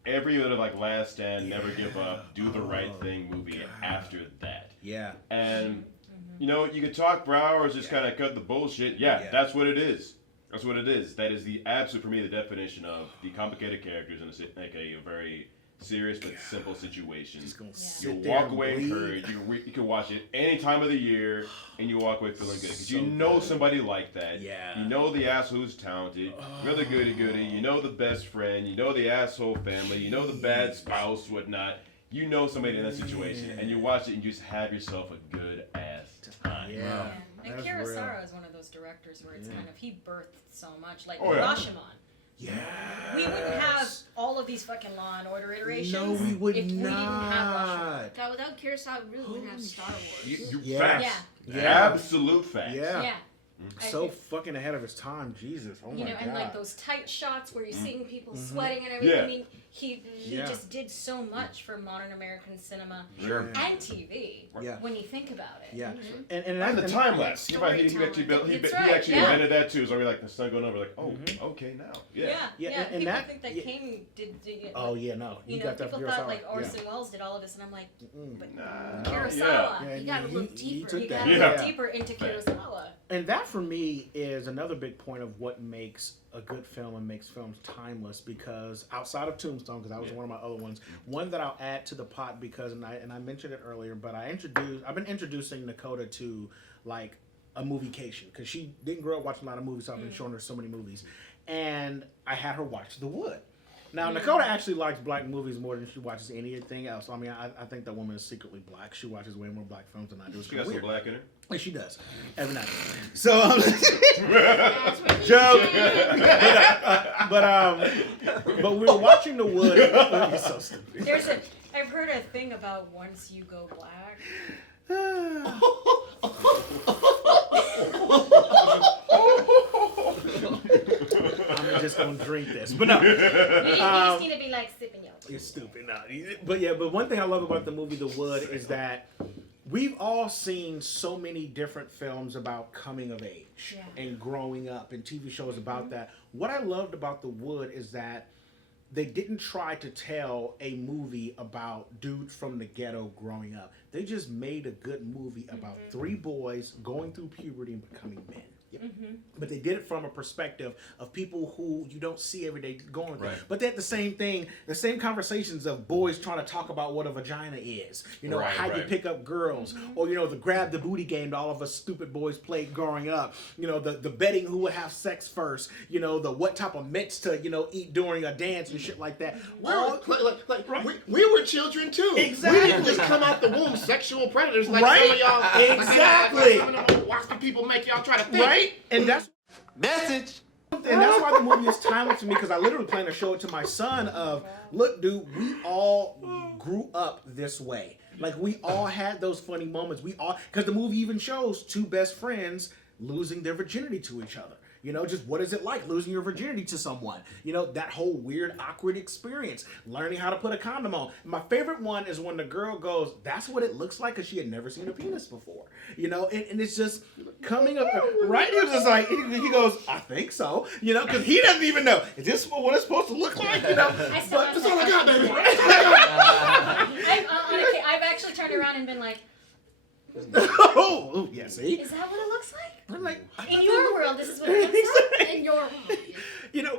every other like Last Stand, Never Give Up, Do the Right Thing movie after that. Yeah. And you know, you could talk for hours, just kind of cut the bullshit. Yeah, that's what it is. That's what it is. That is the absolute, for me, the definition of the complicated characters in a very serious but simple situation. You walk away encouraged. You can watch it any time of the year, and you walk away feeling good because you know somebody like that. Yeah. You know the asshole who's talented. You know the goody-goody. You know the best friend. You know the asshole family. You know the bad spouse, whatnot. You know somebody in that situation, and you watch it and you just have yourself a good ass time. Yeah. And Kurosawa is one of those directors where it's kind of, he birthed so much. Like, Oh, yeah. Rashomon. Yeah. We wouldn't have all of these fucking Law and Order iterations. No, we would if not. we didn't have Rashomon. God, without Kurosawa, we really wouldn't have Star Wars. Facts. Yeah. Absolute facts. Yeah. I So think- fucking ahead of his time, Jesus. Oh my God. and like those tight shots where you're seeing people sweating and everything. Yeah. I mean, he just did so much for modern American cinema and TV. Yeah. When you think about it. Yeah. And the time lapse. He actually invented that too. So we're like the sun going over, like, oh, okay, now. Yeah. and people that- think that King did Oh yeah, no. you know, got that people from thought Kurosawa. like Orson Welles did all of this, and I'm like, but Nah, Kurosawa. You gotta look deeper. took You that. gotta Yeah. look deeper into Kurosawa. And that for me is another big point of what makes a good film and makes films timeless, because outside of Tombstone, because that was one of my other ones, one that I'll add to the pot because and I mentioned it earlier, but I've been introducing Nakota to like a moviecation because she didn't grow up watching a lot of movies, so I've been showing her so many movies, and I had her watch The Wood. Now, Nakota actually likes black movies more than she watches anything else. I mean, I think that woman is secretly black. She watches way more black films than I do. It's She got some weird. black in her. And she does. Every night. So, Joke. but we were watching The Wood. You're so stupid. I've heard a thing about once you go black. I'm just gonna drink this, but no. You just need to be like sipping your. You're stupid, no. But one thing I love about the movie The Wood is that we've all seen so many different films about coming of age and growing up, and TV shows about that. What I loved about The Wood is that they didn't try to tell a movie about dudes from the ghetto growing up. They just made a good movie about three boys going through puberty and becoming men. But they did it from a perspective of people who you don't see every day going through. But they had the same conversations of boys trying to talk about what a vagina is, how you pick up girls, or the grab the booty game that all of us stupid boys played growing up, the betting who would have sex first, the what type of mitts to eat during a dance and shit like that. We were children too. Exactly. We didn't just come out the womb sexual predators like Right? some of y'all. Exactly. Like some of them watch the people make y'all try to think. Right? And that's Message. and that's why the movie is timeless to me, because I literally plan to show it to my son of, look, dude, we all grew up this way. Like, we all had those funny moments. Because the movie even shows two best friends losing their virginity to each other. Just what is it like losing your virginity to someone? That whole weird, awkward experience. Learning how to put a condom on. My favorite one is when the girl goes, that's what it looks like, because she had never seen a penis before. And it's just coming up, right? He was just like, he goes, I think so. Because he doesn't even know. Is this what it's supposed to look like? I still But have that's all I that got, baby. I've actually turned around and been like, oh, yeah, see? is that what it looks like? I'm like, In your world, this is what it looks like. In your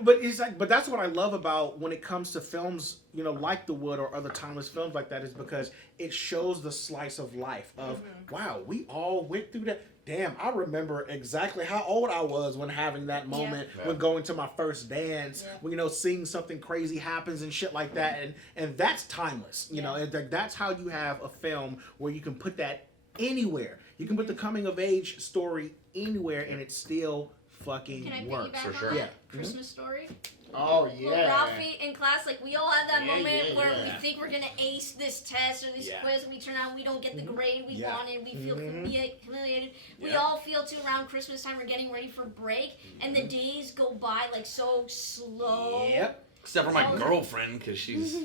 but it's like, but that's what I love about when it comes to films, you know, like The Wood or other timeless films like that, is because it shows the slice of life of, wow, we all went through that. Damn, I remember exactly how old I was when having that moment, when going to my first dance, when, you know, seeing something crazy happens and shit like that. And that's timeless, you know, and that's how you have a film where you can put that anywhere. You can put the coming of age story anywhere and it still fucking works. For sure. Christmas Story. Oh yeah. Well, Ralphie in class, like we all have that moment where we think we're gonna ace this test or this quiz, and we turn out we don't get the grade we wanted. We feel humiliated. We all feel too around Christmas time. We're getting ready for break, and the days go by like so slow. Yep. Except for my girlfriend, because she's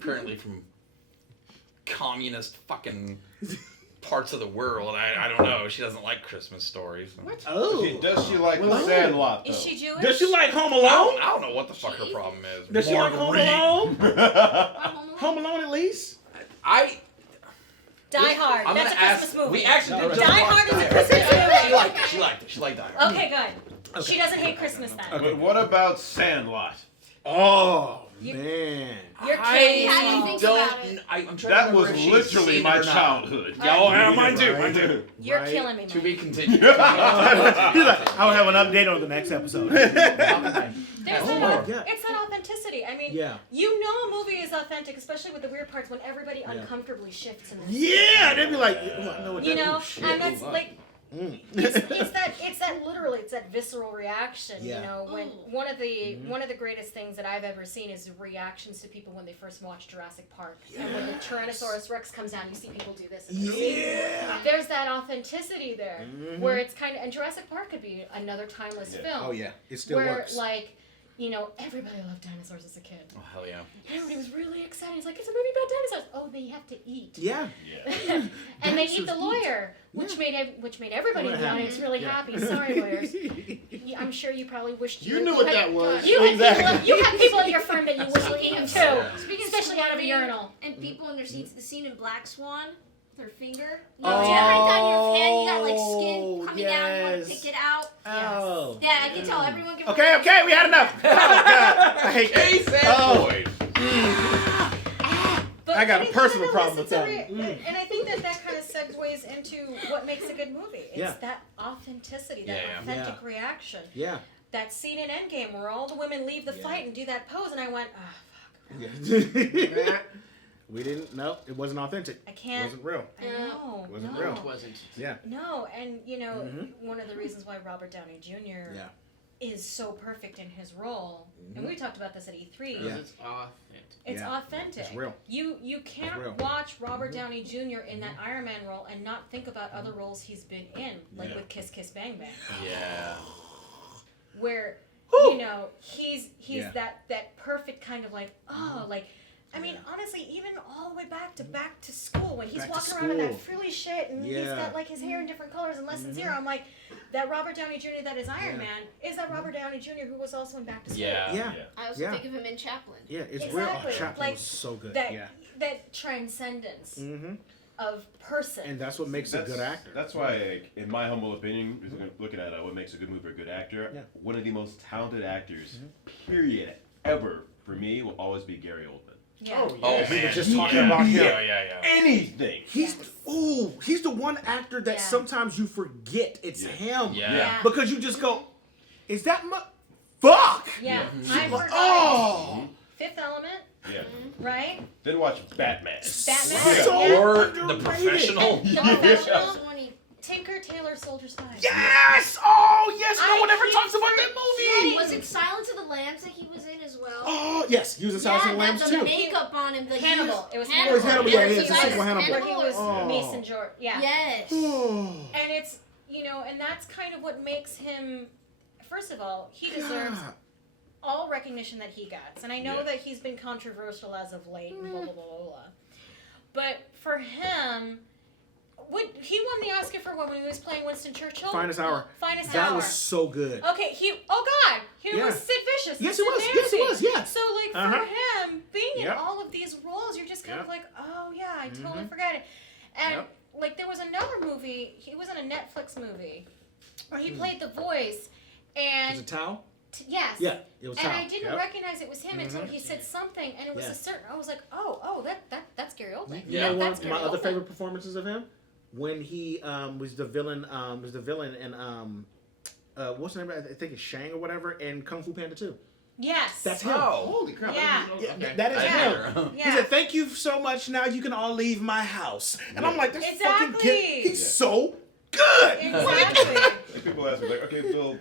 currently from communist fucking parts of the world. I don't know. She doesn't like Christmas stories. So. What? Oh. Does she like The Sandlot, though? Is she Jewish? Does she like Home Alone? I don't know what the fuck her problem is. Does she like Home Alone? Home Alone at least? Die Hard. That's a Christmas movie. We actually did Die Hard is a Christmas movie. She liked it. She liked it. She liked Die Hard. Okay, good. She doesn't hate Christmas then. Okay. But what about Sandlot? Oh, man. You're kidding. How do you think about it? I'm trying That to was remember if she's literally seen my it or not. childhood. Yeah, mine too. Mine too. You're killing me, man. To be continued. He's like, I'll have an update on the next episode. It's that authenticity. I mean, you know a movie is authentic, especially with the weird parts when everybody uncomfortably shifts in the Yeah, they'd be like, oh, I know what you that know, is. Shit. and that's like, it's that literally, it's that visceral reaction. Yeah. You know, when one of the greatest things that I've ever seen is reactions to people when they first watch Jurassic Park, and when the Tyrannosaurus Rex comes down, you see people do this. And there's that authenticity there, where it's kind of, and Jurassic Park could be another timeless film. Oh yeah, it still where, works. Like, you know, everybody loved dinosaurs as a kid. Oh, hell yeah. Everybody was really excited. It's like, it's a movie about dinosaurs. Oh, they have to eat. Yeah. And they eat the lawyer, which made everybody in the audience really happy. Sorry, lawyers. I'm sure you probably wished you knew what that was. You had people at your firm that you wish were eating too, especially out of a urinal. And people in their seats. The scene in Black Swan. Her finger. Oh, you have right down your hand. You got like skin coming down. You want to pick it out. Oh. Yeah, I can tell everyone. Okay, we had enough. Oh God, I hate But I got a personal problem with that. And I think that kind of segues into what makes a good movie. It's that authenticity, that authentic reaction. Yeah. That scene in Endgame where all the women leave the fight and do that pose, and I went, fuck. Yeah. We didn't. No, it wasn't authentic. I can't. It wasn't real. I know. It wasn't real. It wasn't. Yeah. No, and you know, one of the reasons why Robert Downey Jr. is so perfect in his role, and we talked about this at E3. Yeah. It's authentic. It's authentic. It's real. You can't watch Robert Downey Jr. in that Iron Man role and not think about other roles he's been in, like with Kiss Kiss Bang Bang. Yeah. Where you know he's that perfect kind of like like. I mean, honestly, even all the way back to school, when he's walking around in that frilly shit and he's got like his hair in different colors and Less Than Zero, I'm like, that Robert Downey Jr. that is Iron Man is that Robert Downey Jr. who was also in Back to School. Yeah. I also think of him in Chaplin. Yeah, it's real. Oh, Chaplin was so good. That transcendence of person. And that's what makes a good actor. That's why, in my humble opinion, looking at what makes a good movie or a good actor, one of the most talented acters, period, ever, for me, will always be Gary Oldman. Yeah. Oh, we man. were just talking about him. Yeah. Anything. He's the one actor that sometimes you forget it's him. Yeah. Because you just go, is that fuck? Yeah. I forgot. Oh. Fifth Element. Yeah. Right? Then watch Batman. Or The Professional. The Professional. Tinker Tailor Soldier Spy. Yes! Oh, yes! No one ever talks about that movie! Was it Silence of the Lambs that he was in as well? Oh, yes. He was in Silence of the Lambs, too. The makeup on him. Hannibal. It was Hannibal. It was Hannibal. Yeah, it's a sequel, Hannibal. Where he was Mason George. Yeah. Yes. And it's, you know, and that's kind of what makes him, first of all, he deserves all recognition that he gets. And I know that he's been controversial as of late, and blah, blah, blah, blah, blah. But for him... he won the Oscar for when he was playing Winston Churchill. Finest Hour. Finest that Hour. That was so good. Okay, he was Sid Vicious. Yes, he was. Yes, he was. Yeah. So like for him being in all of these roles, you're just kind of like, oh yeah, I totally forgot it. And like there was another movie. He was in a Netflix movie where he played the voice. And was it Tao? Yes. Yeah, it was And Tom. I didn't recognize it was him until he said something, and it was Yeah. a certain. I was like, that's Gary Oldman. You know one of my other favorite performances of him when he was the villain. In what's the name? I think it's Shang or whatever in Kung Fu Panda 2. Yes. That's him. Oh, holy crap! Yeah. That is him. Yeah. He said, "Thank you so much. Now you can all leave my house." And I'm like, "That's fucking Exactly. kid. He's so good." Exactly. Like people ask me, like, okay, Bill,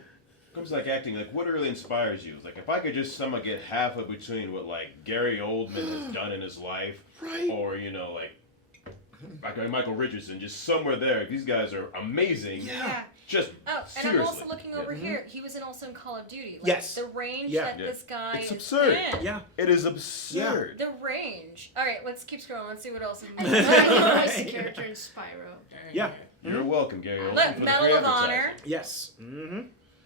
comes to like acting, like what really inspires you? It's like if I could just somehow get half of between what like Gary Oldman has done in his life, Right. or like Michael Richardson, just somewhere there. These guys are amazing. Yeah. Just Oh, and seriously. I'm also looking over here. He was also in Call of Duty. Like, Yes. The range Yeah. that this guy It's is absurd. in. Yeah. It is absurd. The range. All right, let's keep scrolling. Let's see what else. I voiced the character in Spyro. Yeah. You're welcome, Gary Oldman. Look, for the Medal free of Honor. advertising. Yes. Mm-hmm.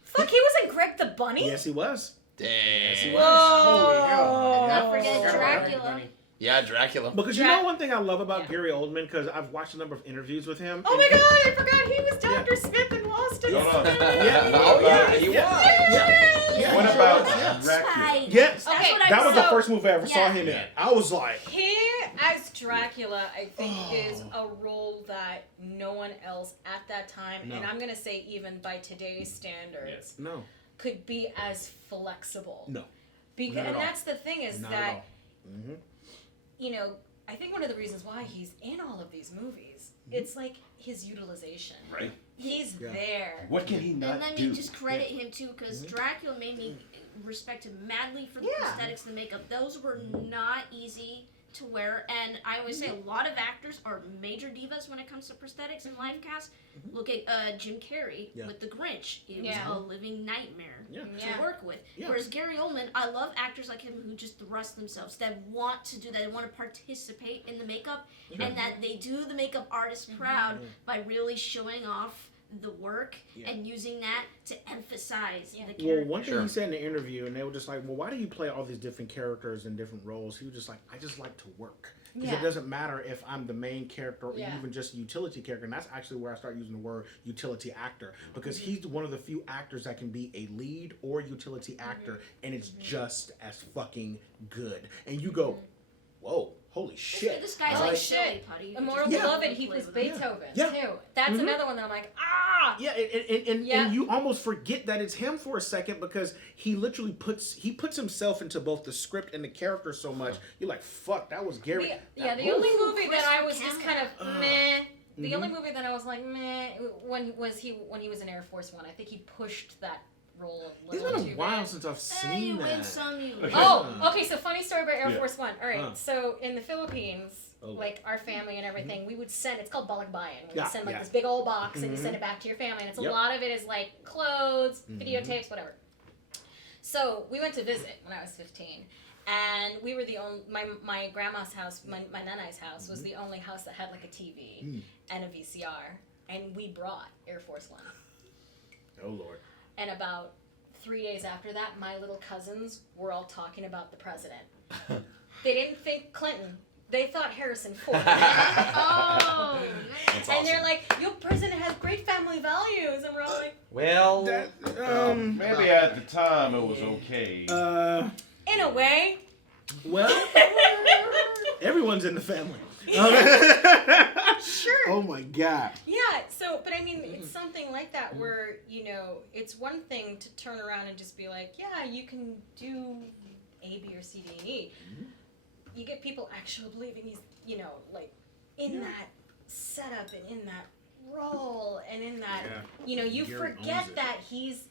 Fuck, he was in Greg the Bunny? Yes, he was. Damn. he Whoa. was. Holy hell! Not forget Forgot about Dracula. Yeah, Dracula. Because you know one thing I love about Gary Oldman, because I've watched a number of interviews with him. Oh my god, I forgot he was Dr. Smith in Lost in Hold on. Yeah. Oh yeah, he was. Yeah. What about That's Dracula? right. Yes. That's Okay, what I That was the saw. first movie I ever saw Yeah. him in. I was like, He, as Dracula, I think is a role that no one else at that time, and I'm going to say even by today's standards, no. could be as flexible. No. Because, Not at and all. that's the thing is Not at that, all. Mm-hmm. you know, I think one of the reasons why he's in all of these movies, it's like his utilization. Right. He's Yeah. there. What can he not And let do? me just credit him too, because Dracula made me respect him madly for the Yeah. prosthetics and the makeup. Those were not easy to wear, and I always say a lot of actors are major divas when it comes to prosthetics and live cast. Look at Jim Carrey with The Grinch. He was a living nightmare to work with. Whereas Gary Oldman, I love actors like him who just thrust themselves, that want to do that, they want to participate in the makeup, and that they do the makeup artist proud by really showing off the work and using that to emphasize the character. Well, one thing he said in the interview, and they were just like, well, why do you play all these different characters and different roles? He was just like, I just like to work. Because it doesn't matter if I'm the main character or even just a utility character. And that's actually where I start using the word utility actor. Because he's one of the few actors that can be a lead or utility actor, and it's just as fucking good. And you go, whoa. Holy shit. This guy's Holy like shit. silly putty. Immortal Beloved, he was Beethoven too. That's another one that I'm like, ah! Yeah, and you almost forget that it's him for a second because he literally puts himself into both the script and the character so much. You're like, fuck, that was Gary. The only movie that I was just kind of meh. The only movie that I was like meh when he was in Air Force One. I think he pushed that role a It's little been a too while bad. since I've Hey, seen you win that. some, you lose. Oh, okay. So funny story about Air Force One. All right. Uh. So in the Philippines, like our family and everything, we would send. It's called balikbayan. We Yeah, would send like yeah. this big old box, and you send it back to your family. And it's a lot of it is like clothes, videotapes, whatever. So we went to visit when I was 15. And we were the only, my grandma's house, my nanai's house was the only house that had like a TV and a VCR. And we brought Air Force One. Oh, Lord. And about 3 days after that, my little cousins were all talking about the president. They didn't think Clinton. They thought Harrison Ford. Oh, That's awesome. And they're like, your president has great family values. And we're all like, Well, Maybe at the time it was okay. in a way. Well, everyone's in the family. Sure. Oh my God. Yeah, so, but I mean, it's something like that where, you know, it's one thing to turn around and just be like, yeah, you can do A, B, or C, D, and E. You get people actually believing he's, you know, like, in that setup and in that role and in that, you know, you Gary forget owns it. that he's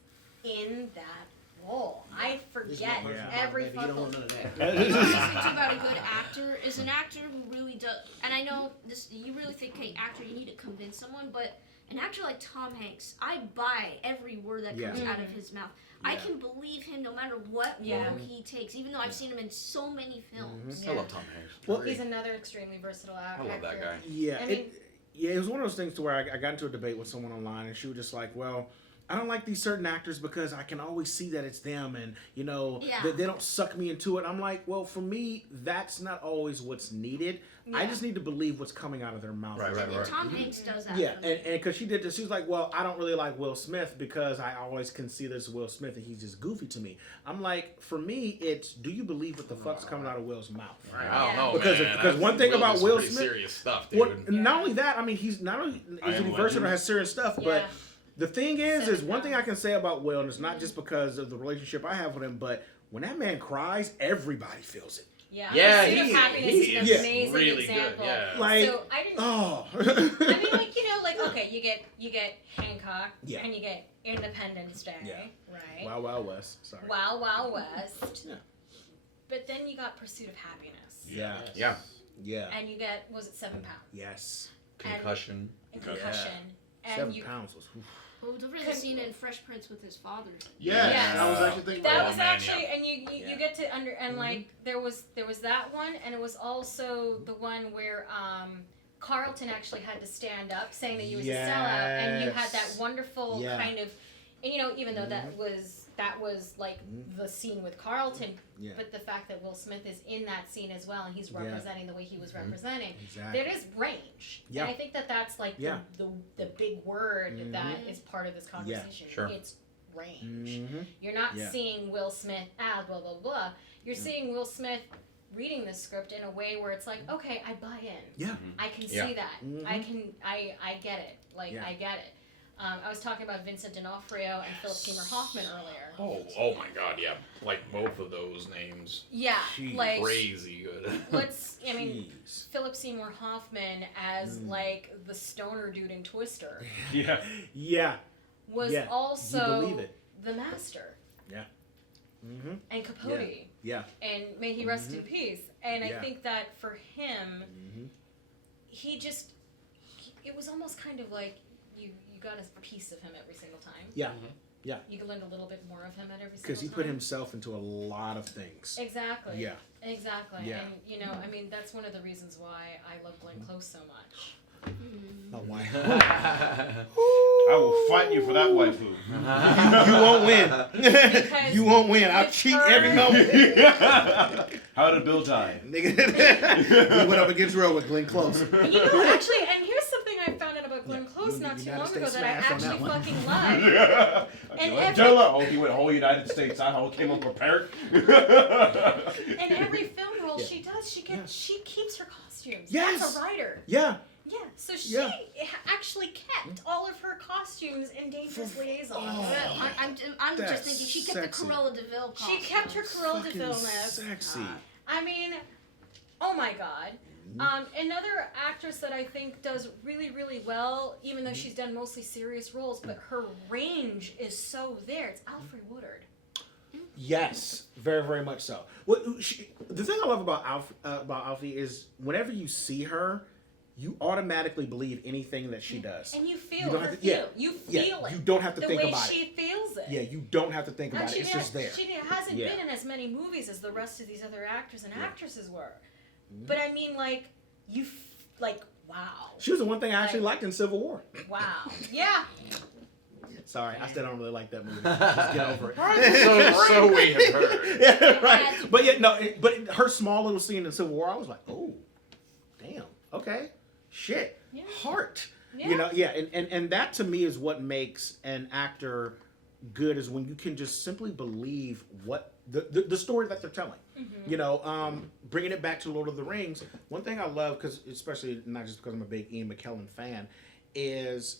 in that role. I forget every fucking... Another thing too about a good actor is an actor who really does, and I know this, you really think, hey, actor, you need to convince someone, but an actor like Tom Hanks, I buy every word that comes out of his mouth. I can believe him no matter what role he takes, even though I've seen him in so many films. I love Tom Hanks. Well, He's another extremely versatile actor. I love that guy. Yeah, I mean, it was one of those things to where I got into a debate with someone online, and she was just like, well, I don't like these certain actors because I can always see that it's them, and Yeah. they don't suck me into it. I'm like, well, for me, that's not always what's needed. Yeah. I just need to believe what's coming out of their mouth. Right. Tom Hanks does that. Yeah, and because she did this, she was like, well, I don't really like Will Smith because I always can see this Will Smith and he's just goofy to me. I'm like, for me, it's do you believe what the fuck's coming out of Will's mouth? I don't know, Because one thing about Will Smith, serious stuff, dude. well, not only that, I mean, he's not only is he versatile, has serious stuff, but the thing is one thing I can say about Will, and it's not just because of the relationship I have with him, but when that man cries, everybody feels it. Yeah, Pursuit of Happiness he is an is amazing really example. good. Yeah. Like, So I didn't. oh. I mean, like okay, you get Hancock, Yeah. and you get Independence Day, Yeah. right? Wild Wild West. Sorry. Wild Wild West. Yeah. But then you got Pursuit of Happiness. Yeah. Yeah. And you get, was it 7 Pounds? Yes. Concussion. And Concussion. And 7 pounds was. Oof. Oh, don't forget the scene in Fresh Prince with his father. Yes. I was actually thinking that about was that. actually, and you get to like there was that one, and it was also the one where Carlton actually had to stand up, saying that he was a sellout, and you had that wonderful kind of, and even though that was like the scene with Carlton, but the fact that Will Smith is in that scene as well, and he's representing the way he was representing, there is range. And I think that's like the big word that is part of this conversation. Sure. It's range. You're not seeing Will Smith blah blah blah. You're seeing Will Smith reading the script in a way where it's like, okay, I buy in. Yeah. I can see that. I get it. Like I get it. I was talking about Vincent D'Onofrio and Philip Seymour Hoffman earlier. Oh my God, yeah, like both of those names. Yeah, like crazy good. Philip Seymour Hoffman as like the stoner dude in Twister. Yeah. Was you also believe it. the master. Yeah. And Capote. Yeah. And may he rest in peace. And I think that for him, it was almost kind of like you got a piece of him every single time. Yeah. Yeah. You learned a little bit more of him at every single time. Because he put himself into a lot of things. Exactly. Yeah. Exactly. Yeah. And that's one of the reasons why I love Glenn Close so much. Oh, why? I will fight you for that waifu. You won't win. You won't win. I'll cheat every moment. How did Bill die? Nigga, we went up against Roe with Glenn Close. Actually, and here's something I found out about Glenn Close not too long ago that I actually fucking love. And Jella, he went whole United States. I came unprepared. In every film role she does, she keeps her costumes. Yes. As a writer. Yeah. Yeah, so she actually kept all of her costumes in Dangerous Liaison. I'm just thinking she kept the Cruella de Vil costume. She kept her Cruella de Vil-ness. Sexy. I mean, oh my God. Another actress that I think does really, really well, even though she's done mostly serious roles, but her range is so there. It's Alfre Woodard. Yes, very, very much so. The thing I love about Alfie is whenever you see her, you automatically believe anything that she does. And you feel her feel. You feel it. You don't have to think about it. The way she feels it. Yeah, you don't have to think about it. It's just there. She hasn't been in as many movies as the rest of these other actors and actresses were. But I mean, wow. She was the one thing I actually liked in Civil War. Wow. Yeah. Sorry, I still don't really like that movie. Just get over it. So we have heard. Yeah, right. But her small little scene in Civil War, I was like, oh, damn. Okay. Shit. Yeah. Heart. Yeah. And that to me is what makes an actor good, is when you can just simply believe what the story that they're telling. Bringing it back to Lord of the Rings, one thing I love, because especially not just because I'm a big Ian McKellen fan, is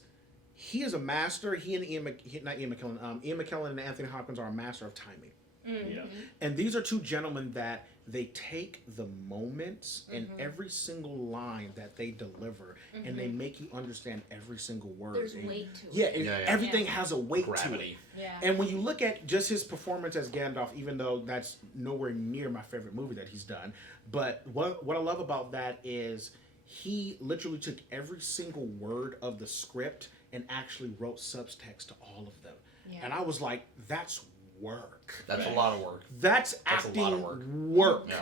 he is a master. Ian McKellen and Anthony Hopkins are a master of timing. Yeah. And these are two gentlemen that they take the moments and every single line that they deliver, and they make you understand every single word. There's weight to it. Yeah, and everything has a weight to it. Yeah. And when you look at just his performance as Gandalf, even though that's nowhere near my favorite movie that he's done, but what I love about that is he literally took every single word of the script and actually wrote subtext to all of them. Yeah. And I was like, that's work. That's a lot of work. That's acting a lot of work. Yeah.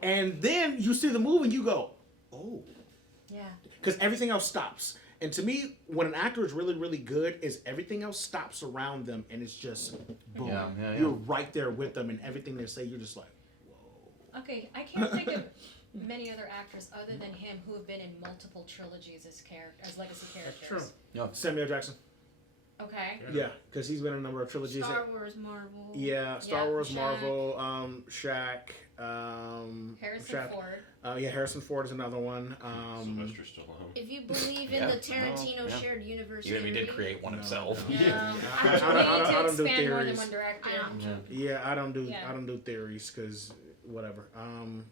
And then you see the movie and you go, oh. Yeah. Because everything else stops. And to me, when an actor is really, really good, is everything else stops around them, and it's just boom. You're right there with them, and everything they say, you're just like, whoa. Okay, I can't think of many other actors other than him who have been in multiple trilogies as legacy characters. True. No, Samuel Jackson. Okay. Yeah, because he's been in a number of trilogies. Star Wars, Marvel. Yeah, Star Wars, Shaq. Marvel, Shaq. Harrison Ford. Harrison Ford is another one. Sylvester Stallone. If you believe in the Tarantino shared universe Even if he theory, did create one himself. Yeah. I don't do expand more than theories. one director. Yeah, I don't do theories because whatever.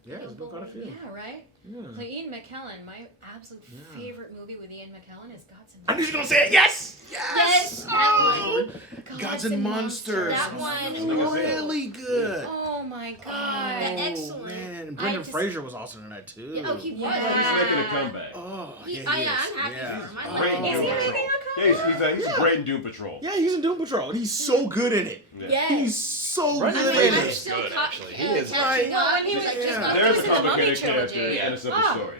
There's been quite a few. Yeah, right? Yeah. So Ian McKellen, my absolute favorite movie with Ian McKellen is Gods and Monsters. I knew you were gonna say it. Yes. Yes. Oh, Gods and Monsters. That one. Really good. Oh my god. Excellent. Man, Brendan Fraser was awesome in that too. Yeah, he was. He's making a comeback. Oh, I'm happy yeah. for him. Oh. I like him. Is he making a comeback? Yeah, he's great in Doom Patrol. Yeah, he's in Doom Patrol. He's so good in it. Yes. He's so Brendan good Fraser in is it. good, actually. He is. Catching up. When he was He's just like, There's a in the Mummy complicated character trilogy. and a simple story.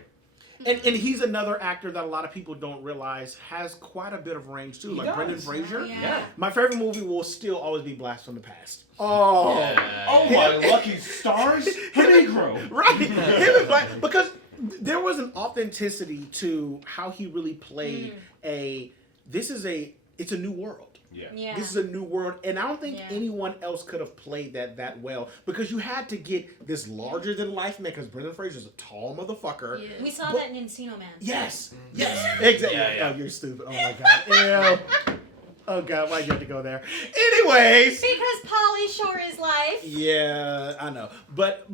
And he's another actor that a lot of people don't realize has quite a bit of range too. Like Brendan Fraser. Yeah. My favorite movie will still always be Blast from the Past. Oh, Oh my lucky stars! Negro. Right. Him and Black, because there was an authenticity to how he really played it's a new world. Yeah. This is a new world, and I don't think anyone else could have played that well because you had to get this larger than life man. Because Brendan Fraser's a tall motherfucker. Yeah. We saw that in Encino Man. Yes, exactly. Yeah. Oh, you're stupid. Oh my god. Ew. Oh god, why'd you have to go there? Anyways. Because Pauly Shore is life. Yeah, I know, but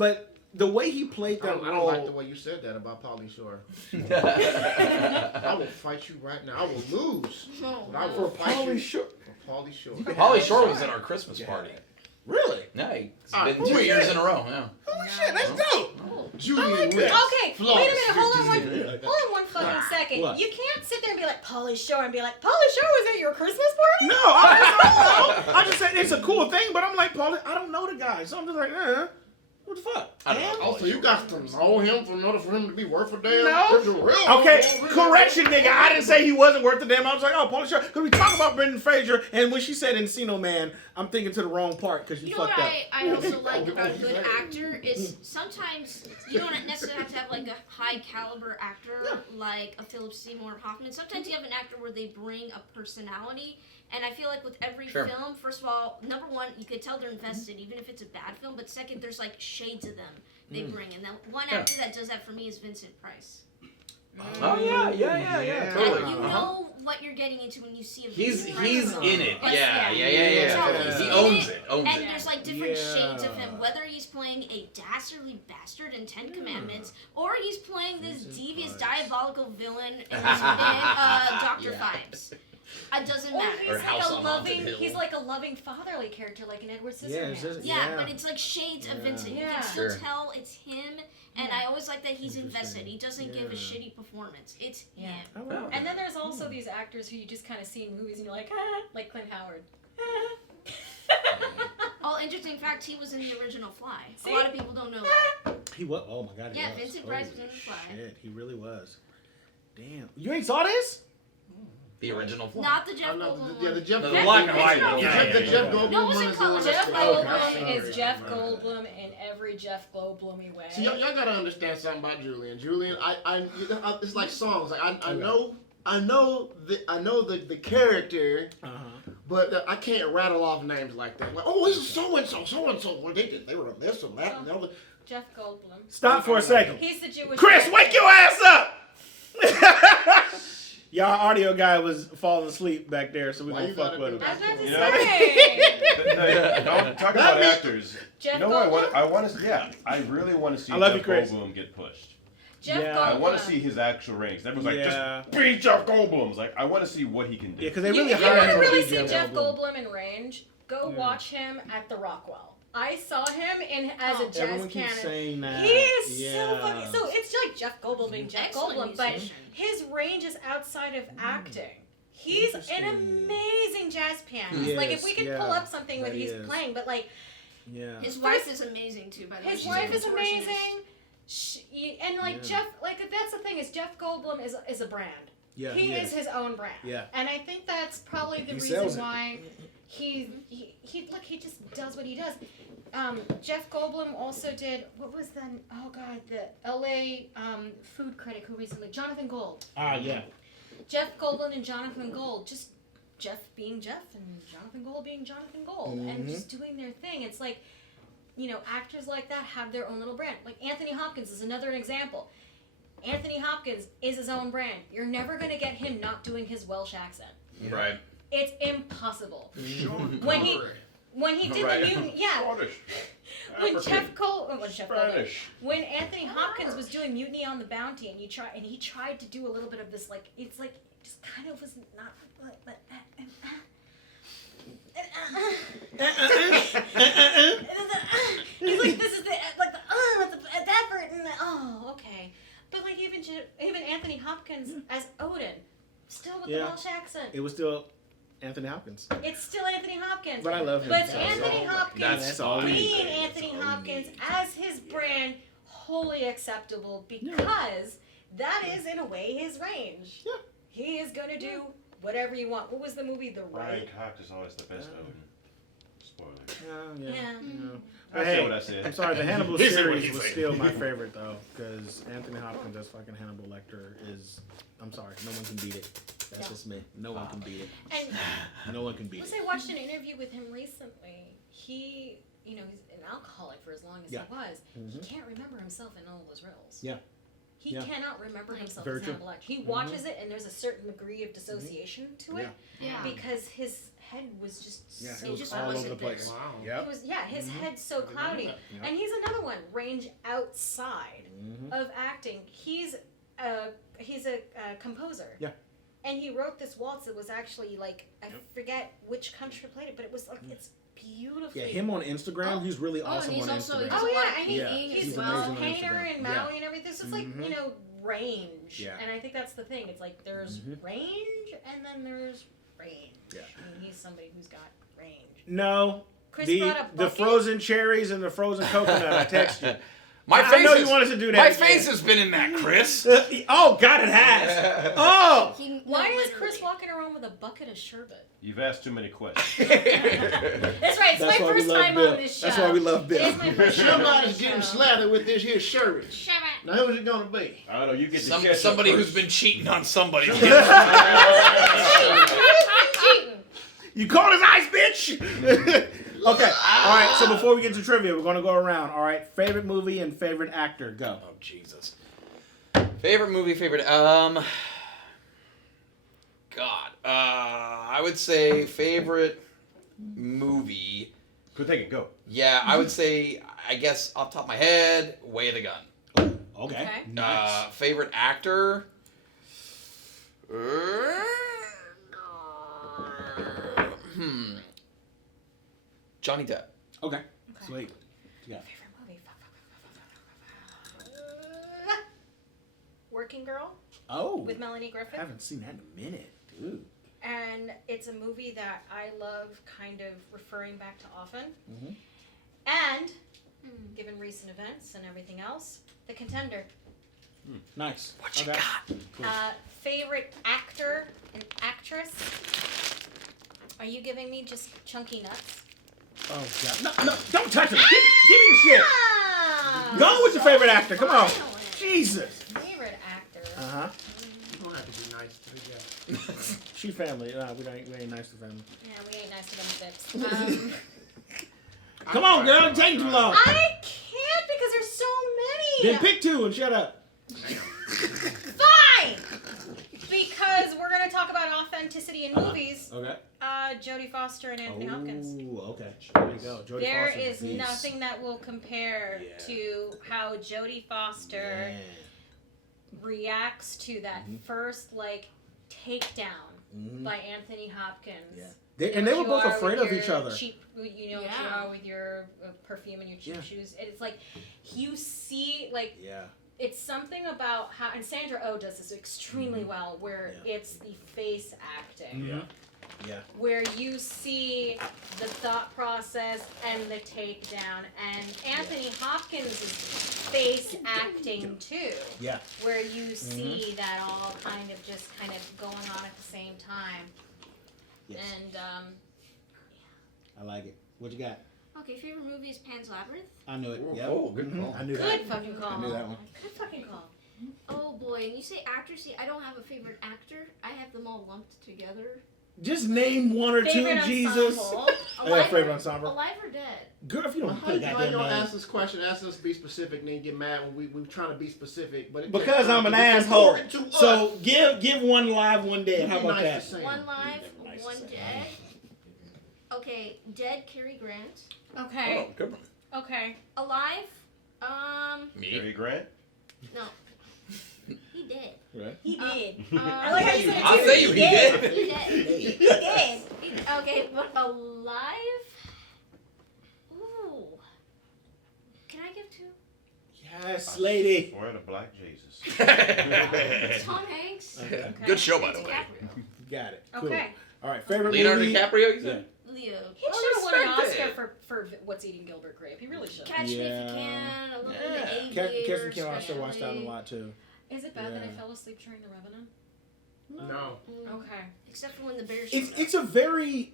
the way he played that I role. don't like the way you said that about Pauly Shore. I will fight you right now. I will lose. But I will fight you Pauly Shore. for Pauly Shore. Pauly Shore was at our Christmas party. Really? Yeah, he's Alright, been 2 years in a row. Yeah. Holy shit, that's dope. Julian Okay, West. wait a minute. Hold on one fucking second. What? You can't sit there and be like Pauly Shore and be like, Pauly Shore was at your Christmas party? No, I just said it's a cool thing, but I'm like, Pauly, I don't know the guy, so I'm just like, what the fuck? I don't know. Oh, so you got to know him in order for him to be worth a damn? No. Okay, correction, nigga. I didn't say he wasn't worth a damn. I was like, oh, Pauly Shore. Because we talk about Brendan Fraser, and when she said Encino Man, I'm thinking to the wrong part because you You know fucked what up. I also like about a good actor is sometimes you don't necessarily have to have like a high caliber actor like a Philip Seymour Hoffman. Sometimes you have an actor where they bring a personality. And I feel like with every film, first of all, number one, you could tell they're invested, even if it's a bad film. But second, there's like shades of them they bring. And the one actor that does that for me is Vincent Price. Oh yeah, totally. Like, you know what you're getting into when you see a He's Vincent Price film. in it. But Yeah. He's He in owns it. and there's like different shades of him, Yeah. whether he's playing a dastardly bastard in 10 Commandments, or he's playing this devious, diabolical villain in Dr. Phibes. It doesn't Or matter. he's Or like House a on Haunted loving, Hill. he's like a loving fatherly character, like an Edward Yeah, Scissorhands. it's just- Yeah, but it's like shades of Vincent. You can still Sure. tell it's him, and I always like that he's invested. He doesn't give a shitty performance. It's him. And then there's also these actors who you just kind of see in movies and you're like, like Clint Howard. Oh, interesting fact, he was in the original Fly. See? A lot of people don't know that. He was. Oh my god. He Yeah, was. Vincent Price was Holy in the Fly. Shit, he really was. Damn. You ain't saw this? The original Fly. Not the Jeff Goldblum Yeah, the one. Jeff The Goldblum. black and white The one. Jeff Goldblum No, it was one in is color. the one Jeff that's- Goldblum Okay. is Jeff Goldblum in every Jeff Goldblumy way. See, y'all gotta understand something about Julian. Julian, it's like songs. Like I know the character, but I can't rattle off names like that. Like, oh, this is so and so. Well, they were this and that and the other. Jeff Goldblum. Stop for a second. He's the Jewish. Chris, guy. wake your ass up! Y'all audio guy was falling asleep back there, so we Why gonna you fuck gotta with do him. I was about to You know? say. Talk about means- actors. Jeff You know what? I want to. Yeah, I really want to see I love Jeff you, Chris. Goldblum get pushed. Jeff Yeah. Goldblum. I want to see his actual ranks. Everyone's like, Yeah. just be Jeff Goldblum. It's like, I want to see what he can do. Yeah, because they You, really if you hired want to him really to see be Jeff Goldblum in range, go watch him at the Rockwell. I saw him as a jazz Everyone keeps pianist. saying that. He is Yeah. so funny. So it's like Jeff Goldblum being Jeff Excellent Goldblum, but musician. his range is outside of acting. He's an Interesting. amazing jazz pianist. He like is, if we could yeah, pull up something where that he he's is. playing, but like Yeah. His wife is amazing too, by the way. his She's wife a is contortionist. amazing. And like Jeff, like that's the thing is Jeff Goldblum is a brand. Yeah, he is his own brand. Yeah. And I think that's probably the reason why he just does what he does. Jeff Goldblum also did, what was the LA food critic who recently, Jonathan Gold. Yeah. Jeff Goldblum and Jonathan Gold, just Jeff being Jeff and Jonathan Gold being Jonathan Gold, and just doing their thing. It's like, actors like that have their own little brand. Like Anthony Hopkins is another example. Anthony Hopkins is his own brand. You're never going to get him not doing his Welsh accent. Right. It's impossible. When he did the mutant, when Anthony Hopkins was doing Mutiny on the Bounty, and he tried to do a little bit of this, like, it's like just kind of was not like it's like this is the effort and okay, but like even Anthony Hopkins as Odin, still with the Welsh accent. It was still Anthony Hopkins. It's still Anthony Hopkins. But I love him. But Anthony Hopkins being me. Anthony Hopkins as his brand, wholly acceptable because that is in a way his range. Yeah. He is gonna do whatever you want. What was the movie? The Brian Right. Cox is always the best Odin. Spoiler. Yeah. I said what I said. I'm sorry, the Hannibal series was still my favorite though, because Anthony Hopkins as fucking Hannibal Lecter is. I'm sorry, no one can beat it. That's just me. No one can beat it. And no one can beat it. I watched an interview with him recently. He, he's an alcoholic for as long as he was. He can't remember himself in all those roles. Yeah. He cannot remember himself Very as true. Hannibal Lecter. He watches it, and there's a certain degree of dissociation to it, because his head was just it was all over the place. Wow. Yep. His head's so cloudy, and he's another one range outside of acting. He's a composer. Yeah. And he wrote this waltz that was actually like I forget which country played it, but it was like it's beautiful. Yeah, him on Instagram, he's really awesome and he's on also, Instagram. He's amazing on painter Instagram. and Maui and everything. So it's like range. Yeah. And I think that's the thing. It's like there's range and then there's range. Yeah. And he's somebody who's got range. No. Chris the brought up the bucket. frozen cherries and the frozen coconut. I text you. I know you wanted to do that. My face has been in that, Chris. Oh God, it has. Oh. Why is Chris walking around with a bucket of sherbet? You've asked too many questions. That's right. It's That's my why we first love time Bill. on this show. That's why we love Bill. It is my first time on Somebody's this getting show. slathered with this here sherbet. Now who's it gonna be? I don't know. You get the ketchup Somebody first. who's been cheating on somebody. You called his ice, bitch. Okay. All right. So before we get to trivia, we're gonna go around. All right. Favorite movie and favorite actor. Go. Oh Jesus. Favorite movie. God. I would say favorite movie. Go take it. Go. Yeah, I would say. I guess off the top of my head, Way of the Gun. Okay. Nice. Favorite actor. Johnny Depp. Okay. Sweet. Yeah. Favorite movie? Working Girl Oh. with Melanie Griffith. I haven't seen that in a minute, dude. And it's a movie that I love kind of referring back to often. Mm-hmm. And, given recent events and everything else, The Contender. Nice. What you got? Favorite actor and actress? Are you giving me just chunky nuts? Oh God! No! Don't touch him! Give me your shit. Ah, Go with your favorite actor. Come on. violent. Jesus. Favorite actor. Uh-huh. You don't have to be nice to the guy. She family. We ain't nice to family. Yeah, we ain't nice to them fits. Come on, girl. It's taking too long. I can't because there's so many. Then pick two and shut up. Fine. Because we're gonna talk about authenticity in movies. Okay. Jodie Foster and Anthony Hopkins. Ooh, okay. There you go. Jodie There Foster's is a beast. nothing that will compare to how Jodie Foster reacts to that first takedown by Anthony Hopkins. Yeah. They were both afraid of each other. Cheap, you are with your perfume and your cheap shoes. And it's like you see it's something about how, and Sandra Oh does this extremely well, where it's the face acting. Yeah. Where you see the thought process and the takedown, and Anthony Hopkins' face acting too. Yeah. Where you see that all kind of going on at the same time. Yes. And I like it. What you got? Okay, favorite movie is Pan's Labyrinth. I knew it. Yeah. Oh, good call. I knew good that. fucking call. I knew that one. Good fucking call. Oh boy, and you say actor, see, I don't have a favorite actor. I have them all lumped together. Just name one or Favorite two, Jesus. ensemble. Favorite ensemble. Alive or Dead? Girl, if you don't How put you goddamn don't name. ask this question, ask us to be specific, and then get mad when we trying to be specific. But Because I'm an asshole. So give one live, one dead. How about that? One live, one dead. Okay, dead, Cary Grant. Okay. Oh, good one. Okay. Alive, Me? Cary Grant? no. He did. Right. He did. I like how you said it I'll too. say you, he did. He did. He did. Okay, but alive? Ooh. Can I give two? Yes, lady. Swear to Black Jesus. Tom Hanks. Okay. Good show, by the way. DiCaprio. Got it. Cool. Okay. All right. Favorite Leonardo movie? DiCaprio, you said? Leo. He should have won an respect Oscar it. for What's Eating Gilbert Grape. He really should. Catch Me If Yeah. You Can. A little bit Yeah. of Aviator. Kirsten Kim, I still watched that one a lot too. Is it bad that I Yeah. fell asleep during The Revenant? No. Okay. Except for when the bears It's showed up. it's a very.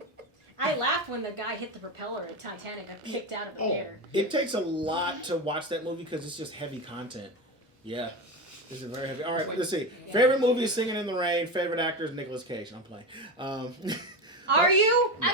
I laughed when the guy hit the propeller at Titanic. Got kicked out of the air. It takes a lot to watch that movie because it's just heavy content. Yeah. This is very heavy. All right, let's see. Favorite movie is Singing in the Rain. Favorite actor is Nicolas Cage. I'm playing. Are you? I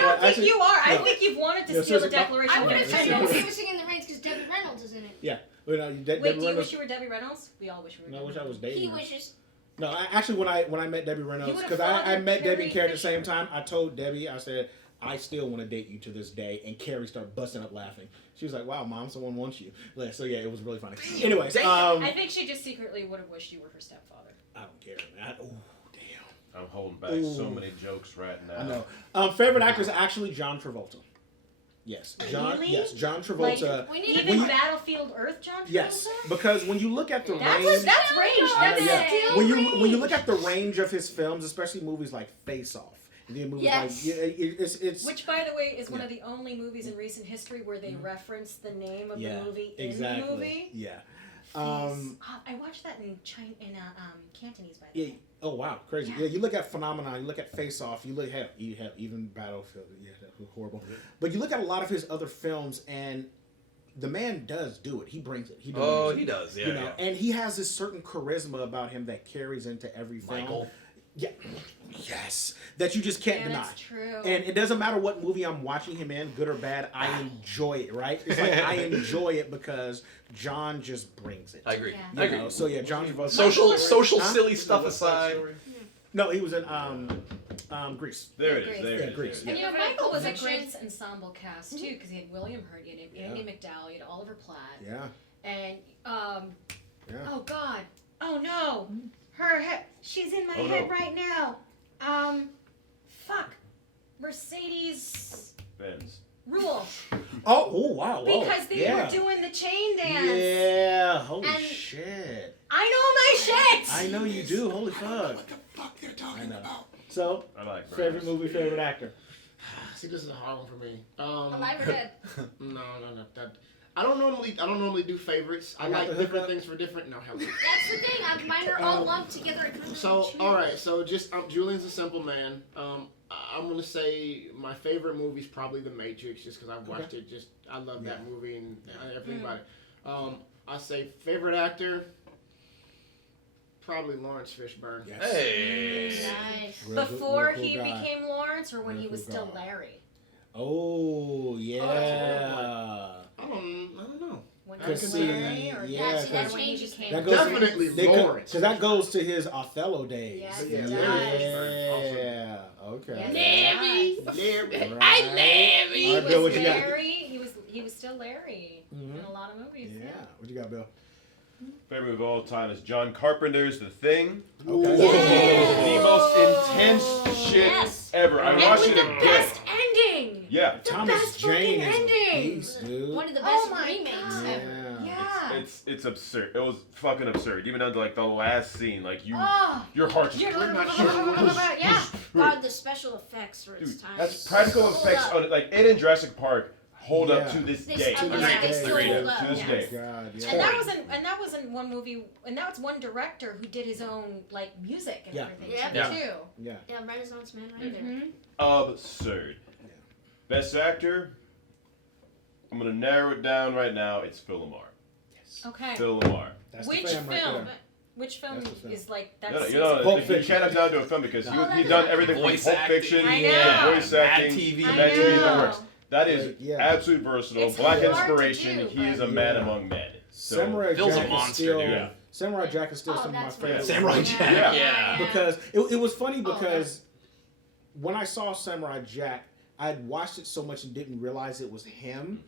don't think actually, you are. I no. think you've wanted to No, steal the seriously, Declaration I of would have Yeah, said it's- he was singing in the rains because Debbie Reynolds is in it. Yeah. But, Wait, do you Reynolds- wish you were Debbie Reynolds? We all wish we were. No, I wish Debbie I was Reynolds. dating He her. wishes. No, actually, when I met Debbie Reynolds, would've because I fathered met Debbie Carrie and Carrie at the Fisher. same time, I told Debbie, I said, I still want to date you to this day. And Carrie started busting up laughing. She was like, wow, Mom, someone wants you. So, yeah, it was really funny. Anyways, I think she just secretly would have wished you were her stepfather. I don't care, man. Oh, damn. I'm holding back so many jokes right now. I know. Favorite actor is actually John Travolta. Yes, John. Really? Yes, John Travolta. We need Even you- Battlefield Earth, John Travolta? Yes, because when you look at the That's range, range. That's yeah. still when range. you look at the range of his films, especially movies like Face Off, and then movies Yes. like it's Which, by the way, is one of the only movies in recent history where they reference the name of the movie in exactly. the movie. Yeah. I watched that in Cantonese, by the Yeah. way. Oh wow, crazy. Yeah, you look at Phenomenon, you look at Face Off, you have even Battlefield. Yeah, that was horrible. But you look at a lot of his other films, and the man does do it. He brings it. He delivers it. He does. Yeah, You know, and he has this certain charisma about him that carries into every film. Michael. Yeah. Yes. That you just can't Yeah, deny. that's true. And it doesn't matter what movie I'm watching him in, good or bad, I enjoy it, right? It's like I enjoy it because John just brings it. I agree. Yeah. You I agree. know, so yeah, John Travolta. Social Huh? silly stuff aside. No, he was in Grease. There it is. There Yeah, it is. Grease. there it And is. you know, Michael was a Fiction. great ensemble cast too, because he had William Hurt, he had Andy McDowell, he had Oliver Platt, Yeah. and Yeah. oh God, oh no, her head, she's in my Oh, head no. right now. Mercedes Benz. Rule, Oh wow. Whoa. because they yeah. were doing the chain dance. Yeah. Holy And- shit. I know my shit. I know you do. Holy fuck. What the fuck they're I talking know. about? So, I like favorite movie, favorite actor. See, this is a hard one for me. Alive or Dead? No. I don't normally do favorites. I I got like the different hookup. things for different. No, hell no. That's the thing. Mine are all lumped together. I couldn't So, choose. all right. So, just Julian's a simple man. I'm gonna say my favorite movie is probably The Matrix, just because I've watched it. Just I love that movie and everything about it. I say favorite actor, probably Lawrence Fishburne. Yes. Hey. Nice. Before Real cool he guy. became Lawrence, or when Real he was cool still guy. Larry. Oh yeah. I don't know. When I he was can see, Larry, or yeah, see, that when he changes became That goes Definitely Lawrence. Lawrence. Because that goes to his Othello days. Yes, Yeah, it Larry does. Yeah. Okay. Yes, Larry. Right. Larry. He All right, Bill, what was you got? Larry. He was still Larry Mhm. in a lot of movies. Yeah. What you got, Bill? Favorite movie of all time is John Carpenter's The Thing. Okay. The most intense shit Yes. ever. I And watched with it the again. best ending. Yeah. Thomas best Jane fucking is a ending. beast, dude. One of the Oh best my remakes God. ever. Yeah. Yeah. It's absurd. It was fucking absurd. Even down to like the last scene, like your heart just. Yeah. God, the special effects for its time. That's practical effects on it. Like it in Jurassic Park hold up to this day. To this day. God, yeah. And that wasn't one movie, and that was one director who did his own like music and everything too. Yeah, Renaissance man right there. Absurd. Yeah. Best actor. I'm gonna narrow it down right now. It's Phil Lamar. Yes. Okay. Phil Lamar. That's Which film? Right Which film is like that's you can't have down to a film because he's done everything from Pulp Fiction, voice acting, Mad TV. That is absolute versatile. It's Black inspiration. He is a man among men. So, Samurai Phil's Jack a monster, is still, dude. Samurai Jack is still some of my favorites. Samurai Jack, yeah. Because it was funny because when I saw Samurai Jack, I'd watched it so much and didn't realize it was him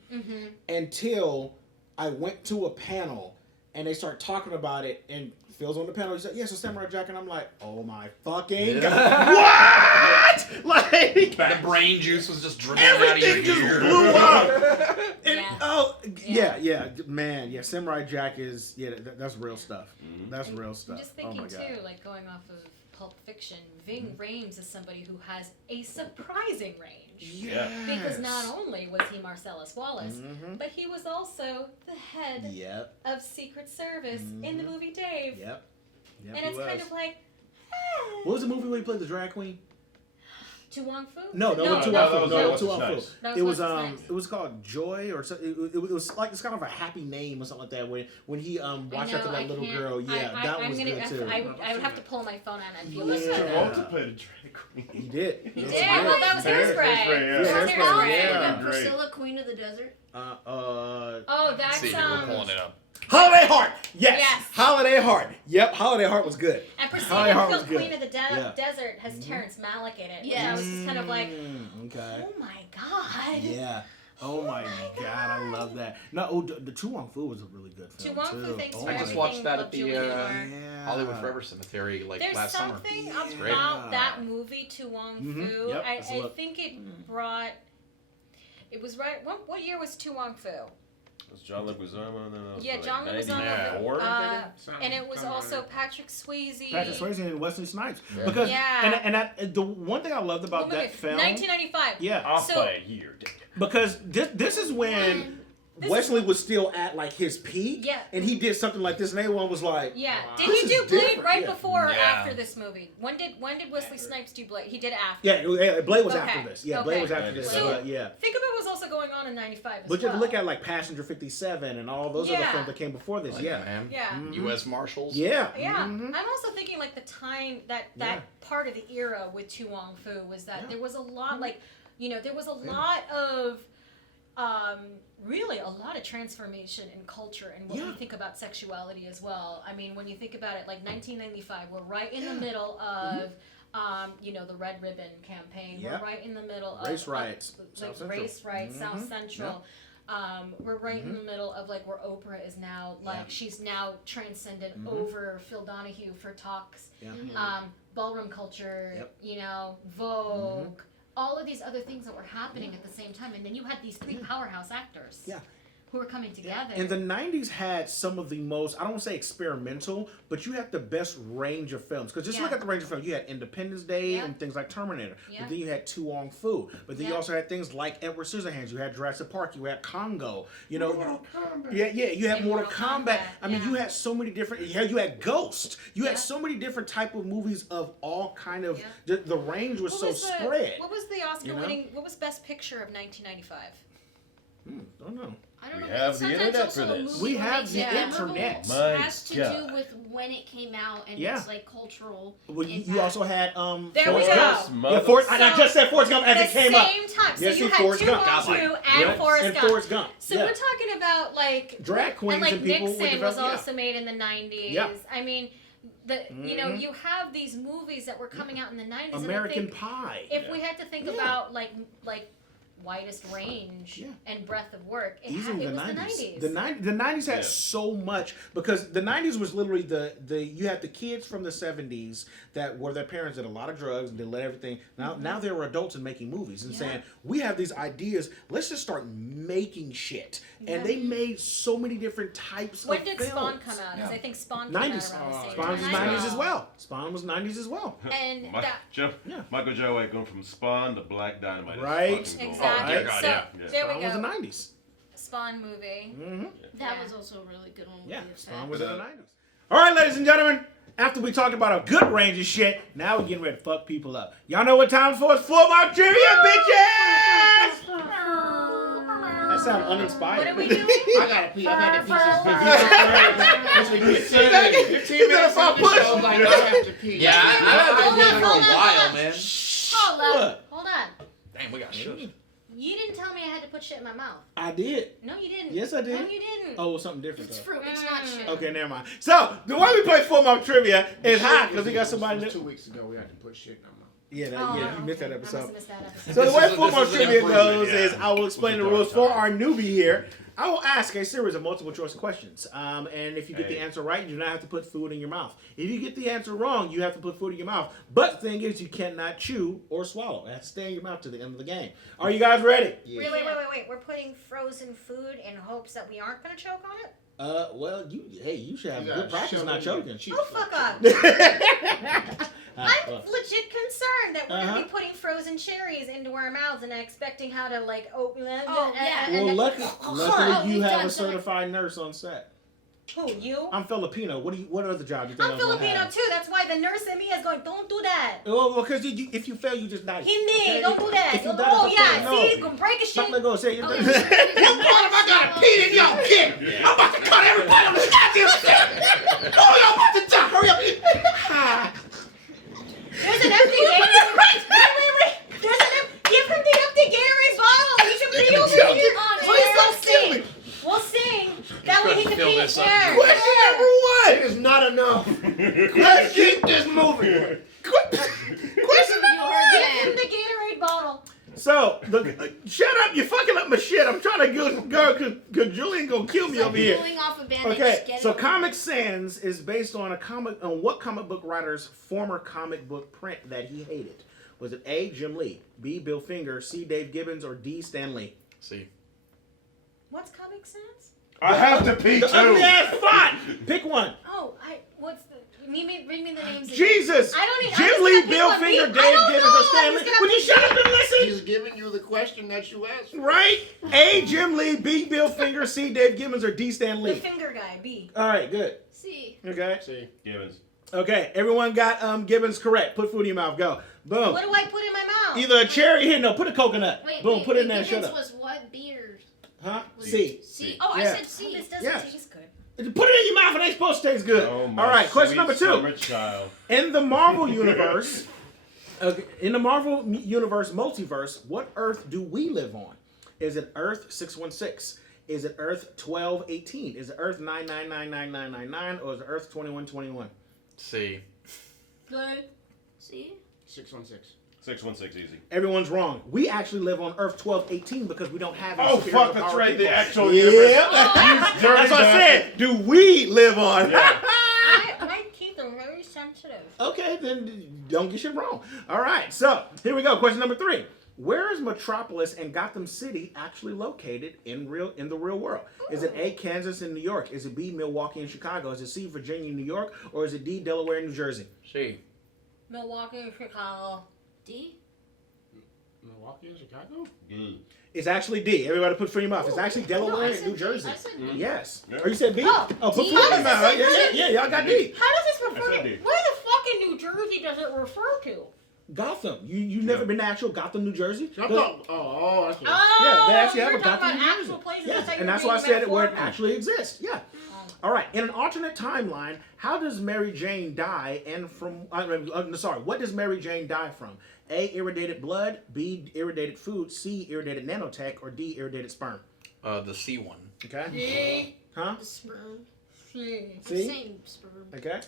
until I went to a panel and they start talking about it and Phil's on the panel. He said, "Yes, it's Samurai Jack," and I'm like, "Oh my fucking god!" What? Like the brain juice was just dripping out of your just ear. blew up. And, man, Samurai Jack is that's real stuff. That's real stuff. I'm just thinking too, like going off of Pulp Fiction, Ving Rhames is somebody who has a surprising range. Yes. Because not only was he Marcellus Wallace, but he was also the head of Secret Service in the movie Dave. Yep. And it's kind of like, what was the movie where he played the drag queen? Tu Wong Fu? No, Tu Wong Fu. It was nice. It was called Joy or something. It was like it's kind of a happy name or something like that. When he watched after that little girl, that was good too. I would have to pull my phone out and feel like Travolta played a drag queen. He did. He did. Well, that was Hairspray. Priscilla, Queen of the Desert. That's we're pulling it up. Holiday Heart. Yes. Holiday Heart. Yep. Holiday Heart was good. And Priscilla, Queen of the Desert has Terrence Malick in it. Yeah. I was just kind of like, okay. Oh my god. Yeah. Oh my god, I love that. No, the Tu Wong Fu was a really good film. Tu Wong Fu, thanks for I just watched that at the Hollywood Forever Cemetery last summer. There's something about that movie, Tu Wong Fu. Yep, I think it brought. It was right. What year was Tu Wong Fu? Was John Leguizamo? Yeah, John Leguizamo. And it was also Patrick Swayze. And Wesley Snipes. Because and the one thing I loved about that film. 1995. Yeah. Off by a year. Because this is when Wesley was still at like his peak. Yeah. And he did something like this, and everyone was like, yeah. Did he do Blade right before or after this movie? When did Wesley Snipes do Blade? He did after. Yeah, Blade was after this. Yeah, Blade was after this. So, think of it was also going on in 95 but you have to look at like Passenger 57 and all those other films that came before this. U.S. Marshals. Yeah. Yeah. I'm also thinking like the time that part of the era with Tu Wong Fu was that there was a lot there was a lot of really a lot of transformation in culture and what we think about sexuality as well. I mean, when you think about it, like 1995, we're right in the middle of the Red Ribbon campaign. We're right in the middle of race riots, South Central. We're right in the middle of like where Oprah is now, like she's now transcended over Phil Donahue for talks, ballroom culture, Vogue. All of these other things that were happening at the same time, and then you had these three powerhouse actors who were coming together. And the 90s had some of the most, I don't want to say experimental, but you had the best range of films. Because just look at the range of films. You had Independence Day and things like Terminator. But then you had Tu Wong Fu. But then you also had things like Edward Scissorhands. You had Jurassic Park. You had Congo. Mortal Kombat. You had Mortal Kombat. I mean, you had so many different, you had Ghost. You had so many different type of movies of all kind of, the range was spread. What was the Oscar winning, what was Best Picture of 1995? Don't know. I don't know. We have the internet for this. We have the internet. It has to do with when it came out and its like cultural. Well, you also had there we go. I just said Forrest Gump as it came up. At the same time, so you had Tu Wong Fu and Forrest Gump. So we're talking about like drag queens and like people. Nixon was also made in the 90s. Yeah. I mean. You have these movies that were coming out in the 90s. American Pie. If we had to think about like widest range Yeah. and breadth of work. It Easily was the 90s. The 90s had so much, because the 90s was literally the you had the kids from the 70s that were their parents did a lot of drugs and they let everything. Now they were adults and making movies and saying, we have these ideas, let's just start making shit. And they made so many different types when of did films. Spawn come out? Because I think Spawn came 90s. out around the same Spawn was time. 90s as well. Spawn was 90s as well. And Michael J. White going from Spawn to Black Dynamite. Right. Exactly. Oh, so there Spawn we go. was the 90s. Spawn movie. That was also a really good one. Yeah, Spawn was in the 90s. All right, ladies and gentlemen. After we talked about a good range of shit, now we're getting ready to fuck people up. Y'all know what time for? It's full mouth trivia, bitches! That sounds uninspired. What are we doing? I gotta pee. I've had to pee since 15 minutes into the show. Like, I have to pee. Yeah, I've been here for a while, man. Hold on. Damn, we got shit. You didn't tell me I had to put shit in my mouth. I did. No, you didn't. Yes, I did. No, you didn't. Oh, it was something different, It's though. fruit. It's not shit. Okay, never mind. So, the way we play full mouth trivia is hot, because we got somebody... It was 2 weeks ago, we had to put shit in our mouth. Yeah, you missed that I must episode. have missed that episode. So the way full mouth is an trivia improvement, goes is I will explain the rules for our newbie here. I will ask a series of multiple choice questions. And if you get the answer right, you do not have to put food in your mouth. If you get the answer wrong, you have to put food in your mouth. But the thing is, you cannot chew or swallow. It has to stay in your mouth to the end of the game. Are you guys ready? Wait. We're putting frozen food in hopes that we aren't going to choke on it? Well, you should have good practice not choking. Oh, fuck off. I'm legit concerned that we're going to be putting frozen cherries into our mouths and expecting how to, like, open them. Well, luckily you have a certified nurse on set. Who, you? I'm Filipino. What other job do you think I'm Filipino, too. That's why the nurse in me is going, don't do that. Well, because if you fail, you just die. Hindi, okay? don't do that. If you die, Oh, it's yeah, okay. see? Gonna break a shit. Let go, say it. What part if I gotta pee in y'all kid? I'm about to cut everybody on this goddamn set. Oh, y'all about to die. Hurry up. There's an empty Gatorade. Wait. There's give him the empty Gatorade bottle. He should be over here. Please don't sing. We'll sing. That way he can pee in there. Question number one. It is not enough. Let's keep this moving. Question number one. Give him the Gatorade bottle. So, shut up. You're fucking up my shit. I'm trying to go because Julian gonna kill me over here. Off a bandage, Okay, so Comic Sans is based on what comic book writer's former comic book print that he hated? Was it A, Jim Lee, B, Bill Finger, C, Dave Gibbons, or D, Stan Lee? See. What's Comic Sans? I have to pee The too. ugly ass font. Pick one. Oh, what's the... Bring me the names. Jesus! I don't need... Jim Lee, Bill Finger, Dave Gibbons, or Stan Lee. Would you shut up and listen? He's giving you the question that you asked. Right? A, Jim Lee, B, Bill Finger, C, Dave Gibbons, or D, Stan Lee. The finger guy, B. All right, good. C. Okay. See, Gibbons. Okay, everyone got Gibbons correct. Put food in your mouth. Go. Boom. What do I put in my mouth? Either a cherry. Here, no, put a coconut. Boom, put it in there and shut Gibbons up. was what beer? Huh? C. C. Oh, Yeah. I said C. This doesn't Yes. taste good. Put it in your mouth. It ain't supposed to taste good. Oh, All my right, question sweet number 2. summer child. In the Marvel universe, multiverse, what Earth do we live on? Is it Earth 616? Is it Earth 1218? Is it Earth 9999999? Or is it Earth 2121? C. Good. C. 616. 616 easy. Everyone's wrong. We actually live on Earth 1218 because we don't have any Oh, superior fuck, that's power right. people. The actual Yeah. universe. That's what I said. Do we live on? Yeah. My teeth are very sensitive. Okay, then don't get shit wrong. All right, so here we go. Question number 3. Where is Metropolis and Gotham City actually located in the real world? Is it A, Kansas and New York? Is it B, Milwaukee and Chicago? Is it C, Virginia and New York? Or is it D, Delaware and New Jersey? C. Milwaukee and Chicago. D. Milwaukee and Chicago? It's actually D. Everybody put food in your mouth. It's actually Delaware and New Jersey. I said D. Yes. Yeah. Or you said B? Oh, put D. food in your mouth. Yeah, y'all got D. How does this refer I to? said D. Where the fuck in New Jersey does it refer to? Gotham. You never been to actual Gotham, New Jersey? I thought, that's what Yeah, they actually have you're a talking Gotham, about New actual Jersey. places. Yes, I thought you and were that's why I being said it where it metaphorical. actually exists. Yeah. All right. In an alternate timeline, how does Mary Jane die and from... what does Mary Jane die from? A, irradiated blood, B, irradiated food, C, irradiated nanotech, or D, irradiated sperm? The C one. Okay. D. Huh? The sperm. See? Same sperm. Okay.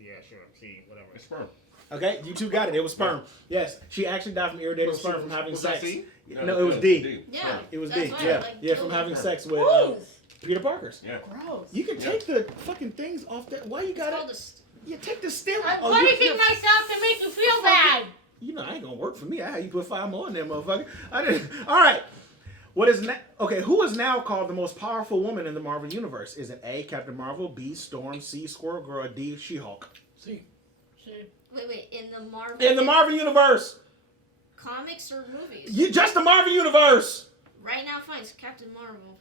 Yeah, sure. See, whatever. It's sperm. Okay, you two got it. It was sperm. Yes, she actually died from irritated sperm from having sex. No, it was D. Yeah. It was that's D. why I, Yeah, like, yeah, killed from having her. sex with Peter Parker's. Yeah. Gross. You can take the fucking things off that. Why you got Called it? a You take the stem. I'm Oh, punishing myself to make you feel bad. You know, I ain't gonna work for me. I had you put 5 more in there, motherfucker. I didn't. All right. What is okay? Who is now called the most powerful woman in the Marvel universe? Is it A. Captain Marvel, B. Storm, C. Squirrel Girl, or D. She-Hulk? See. Wait, in the Marvel... In the Marvel universe. Comics or movies? Just the Marvel universe. Right now, fine, it's Captain Marvel.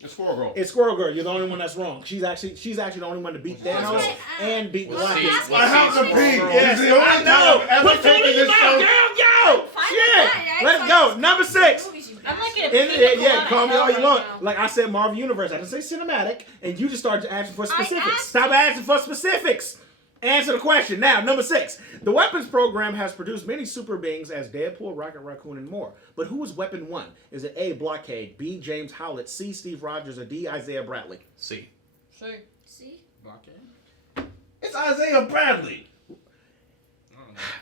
It's Squirrel Girl. It's Squirrel Girl. You're the only one that's wrong. She's actually the only one to beat Thanos and beat Galactus. I have to pee. Yes, It's the only I know. time I've Put ever food in taken your this mouth, show. girl. Go. Shit. Let's go. Number 6. I'm like in a Yeah, call me all you right want. now. Like I said, Marvel Universe. I didn't say cinematic, and you just started asking for specifics. asked Stop asking for specifics. Answer the question. Now, number 6. The Weapons program has produced many super beings as Deadpool, Rocket Raccoon, and more. But who is Weapon 1? Is it A. Blockade, B. James Howlett, C. Steve Rogers, or D. Isaiah Bradley? C. See? It's Isaiah Bradley.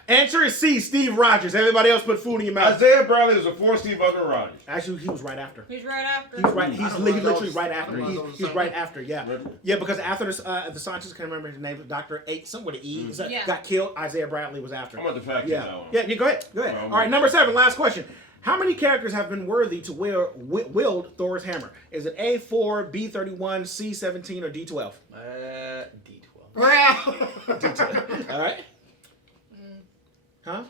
Answer is C. Steve Rogers. Everybody else put food in your mouth. Isaiah Bradley is before Steve fucking Rogers. Actually, he was right after. He's right after. He's right. He's literally right after. I don't know. He's right after. Yeah, yeah. Because after the scientist, can't remember his name, Dr. Somewhere to E got killed. Isaiah Bradley was after. I'm about to fact Yeah, check that one. yeah. Go ahead. Go ahead. All right, number 7. Last question. How many characters have been worthy to wield Thor's hammer? Is it A4, B31, C17, or D12? D12. D12. All right. Huh?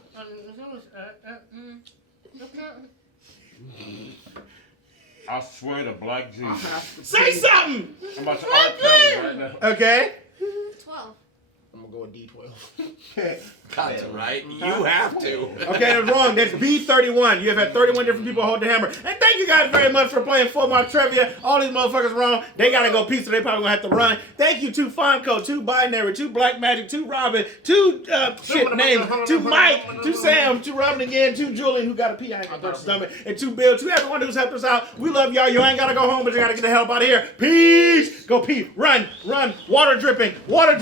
I swear to Black Jesus. Say something. I'm about to art Kelly right now. Okay. 12. I'm gonna go with D12. Got to, right? You have to. Okay, that's wrong. That's B31. You have had 31 different people hold the hammer. And thank you guys very much for playing 4-Mark Trivia. All these motherfuckers wrong. They gotta go pizza. They probably gonna have to run. Thank you to Fonco, to Binary, to Black Magic, to Robyn, to to Mike, to Sam, to Robyn again, to Julian, who got a pee out of his stomach, and to Bill, to everyone who's helped us out. We love y'all. You ain't gotta go home, but you gotta get the hell out of here. Peace. Go pee. Run. Water dripping. Run,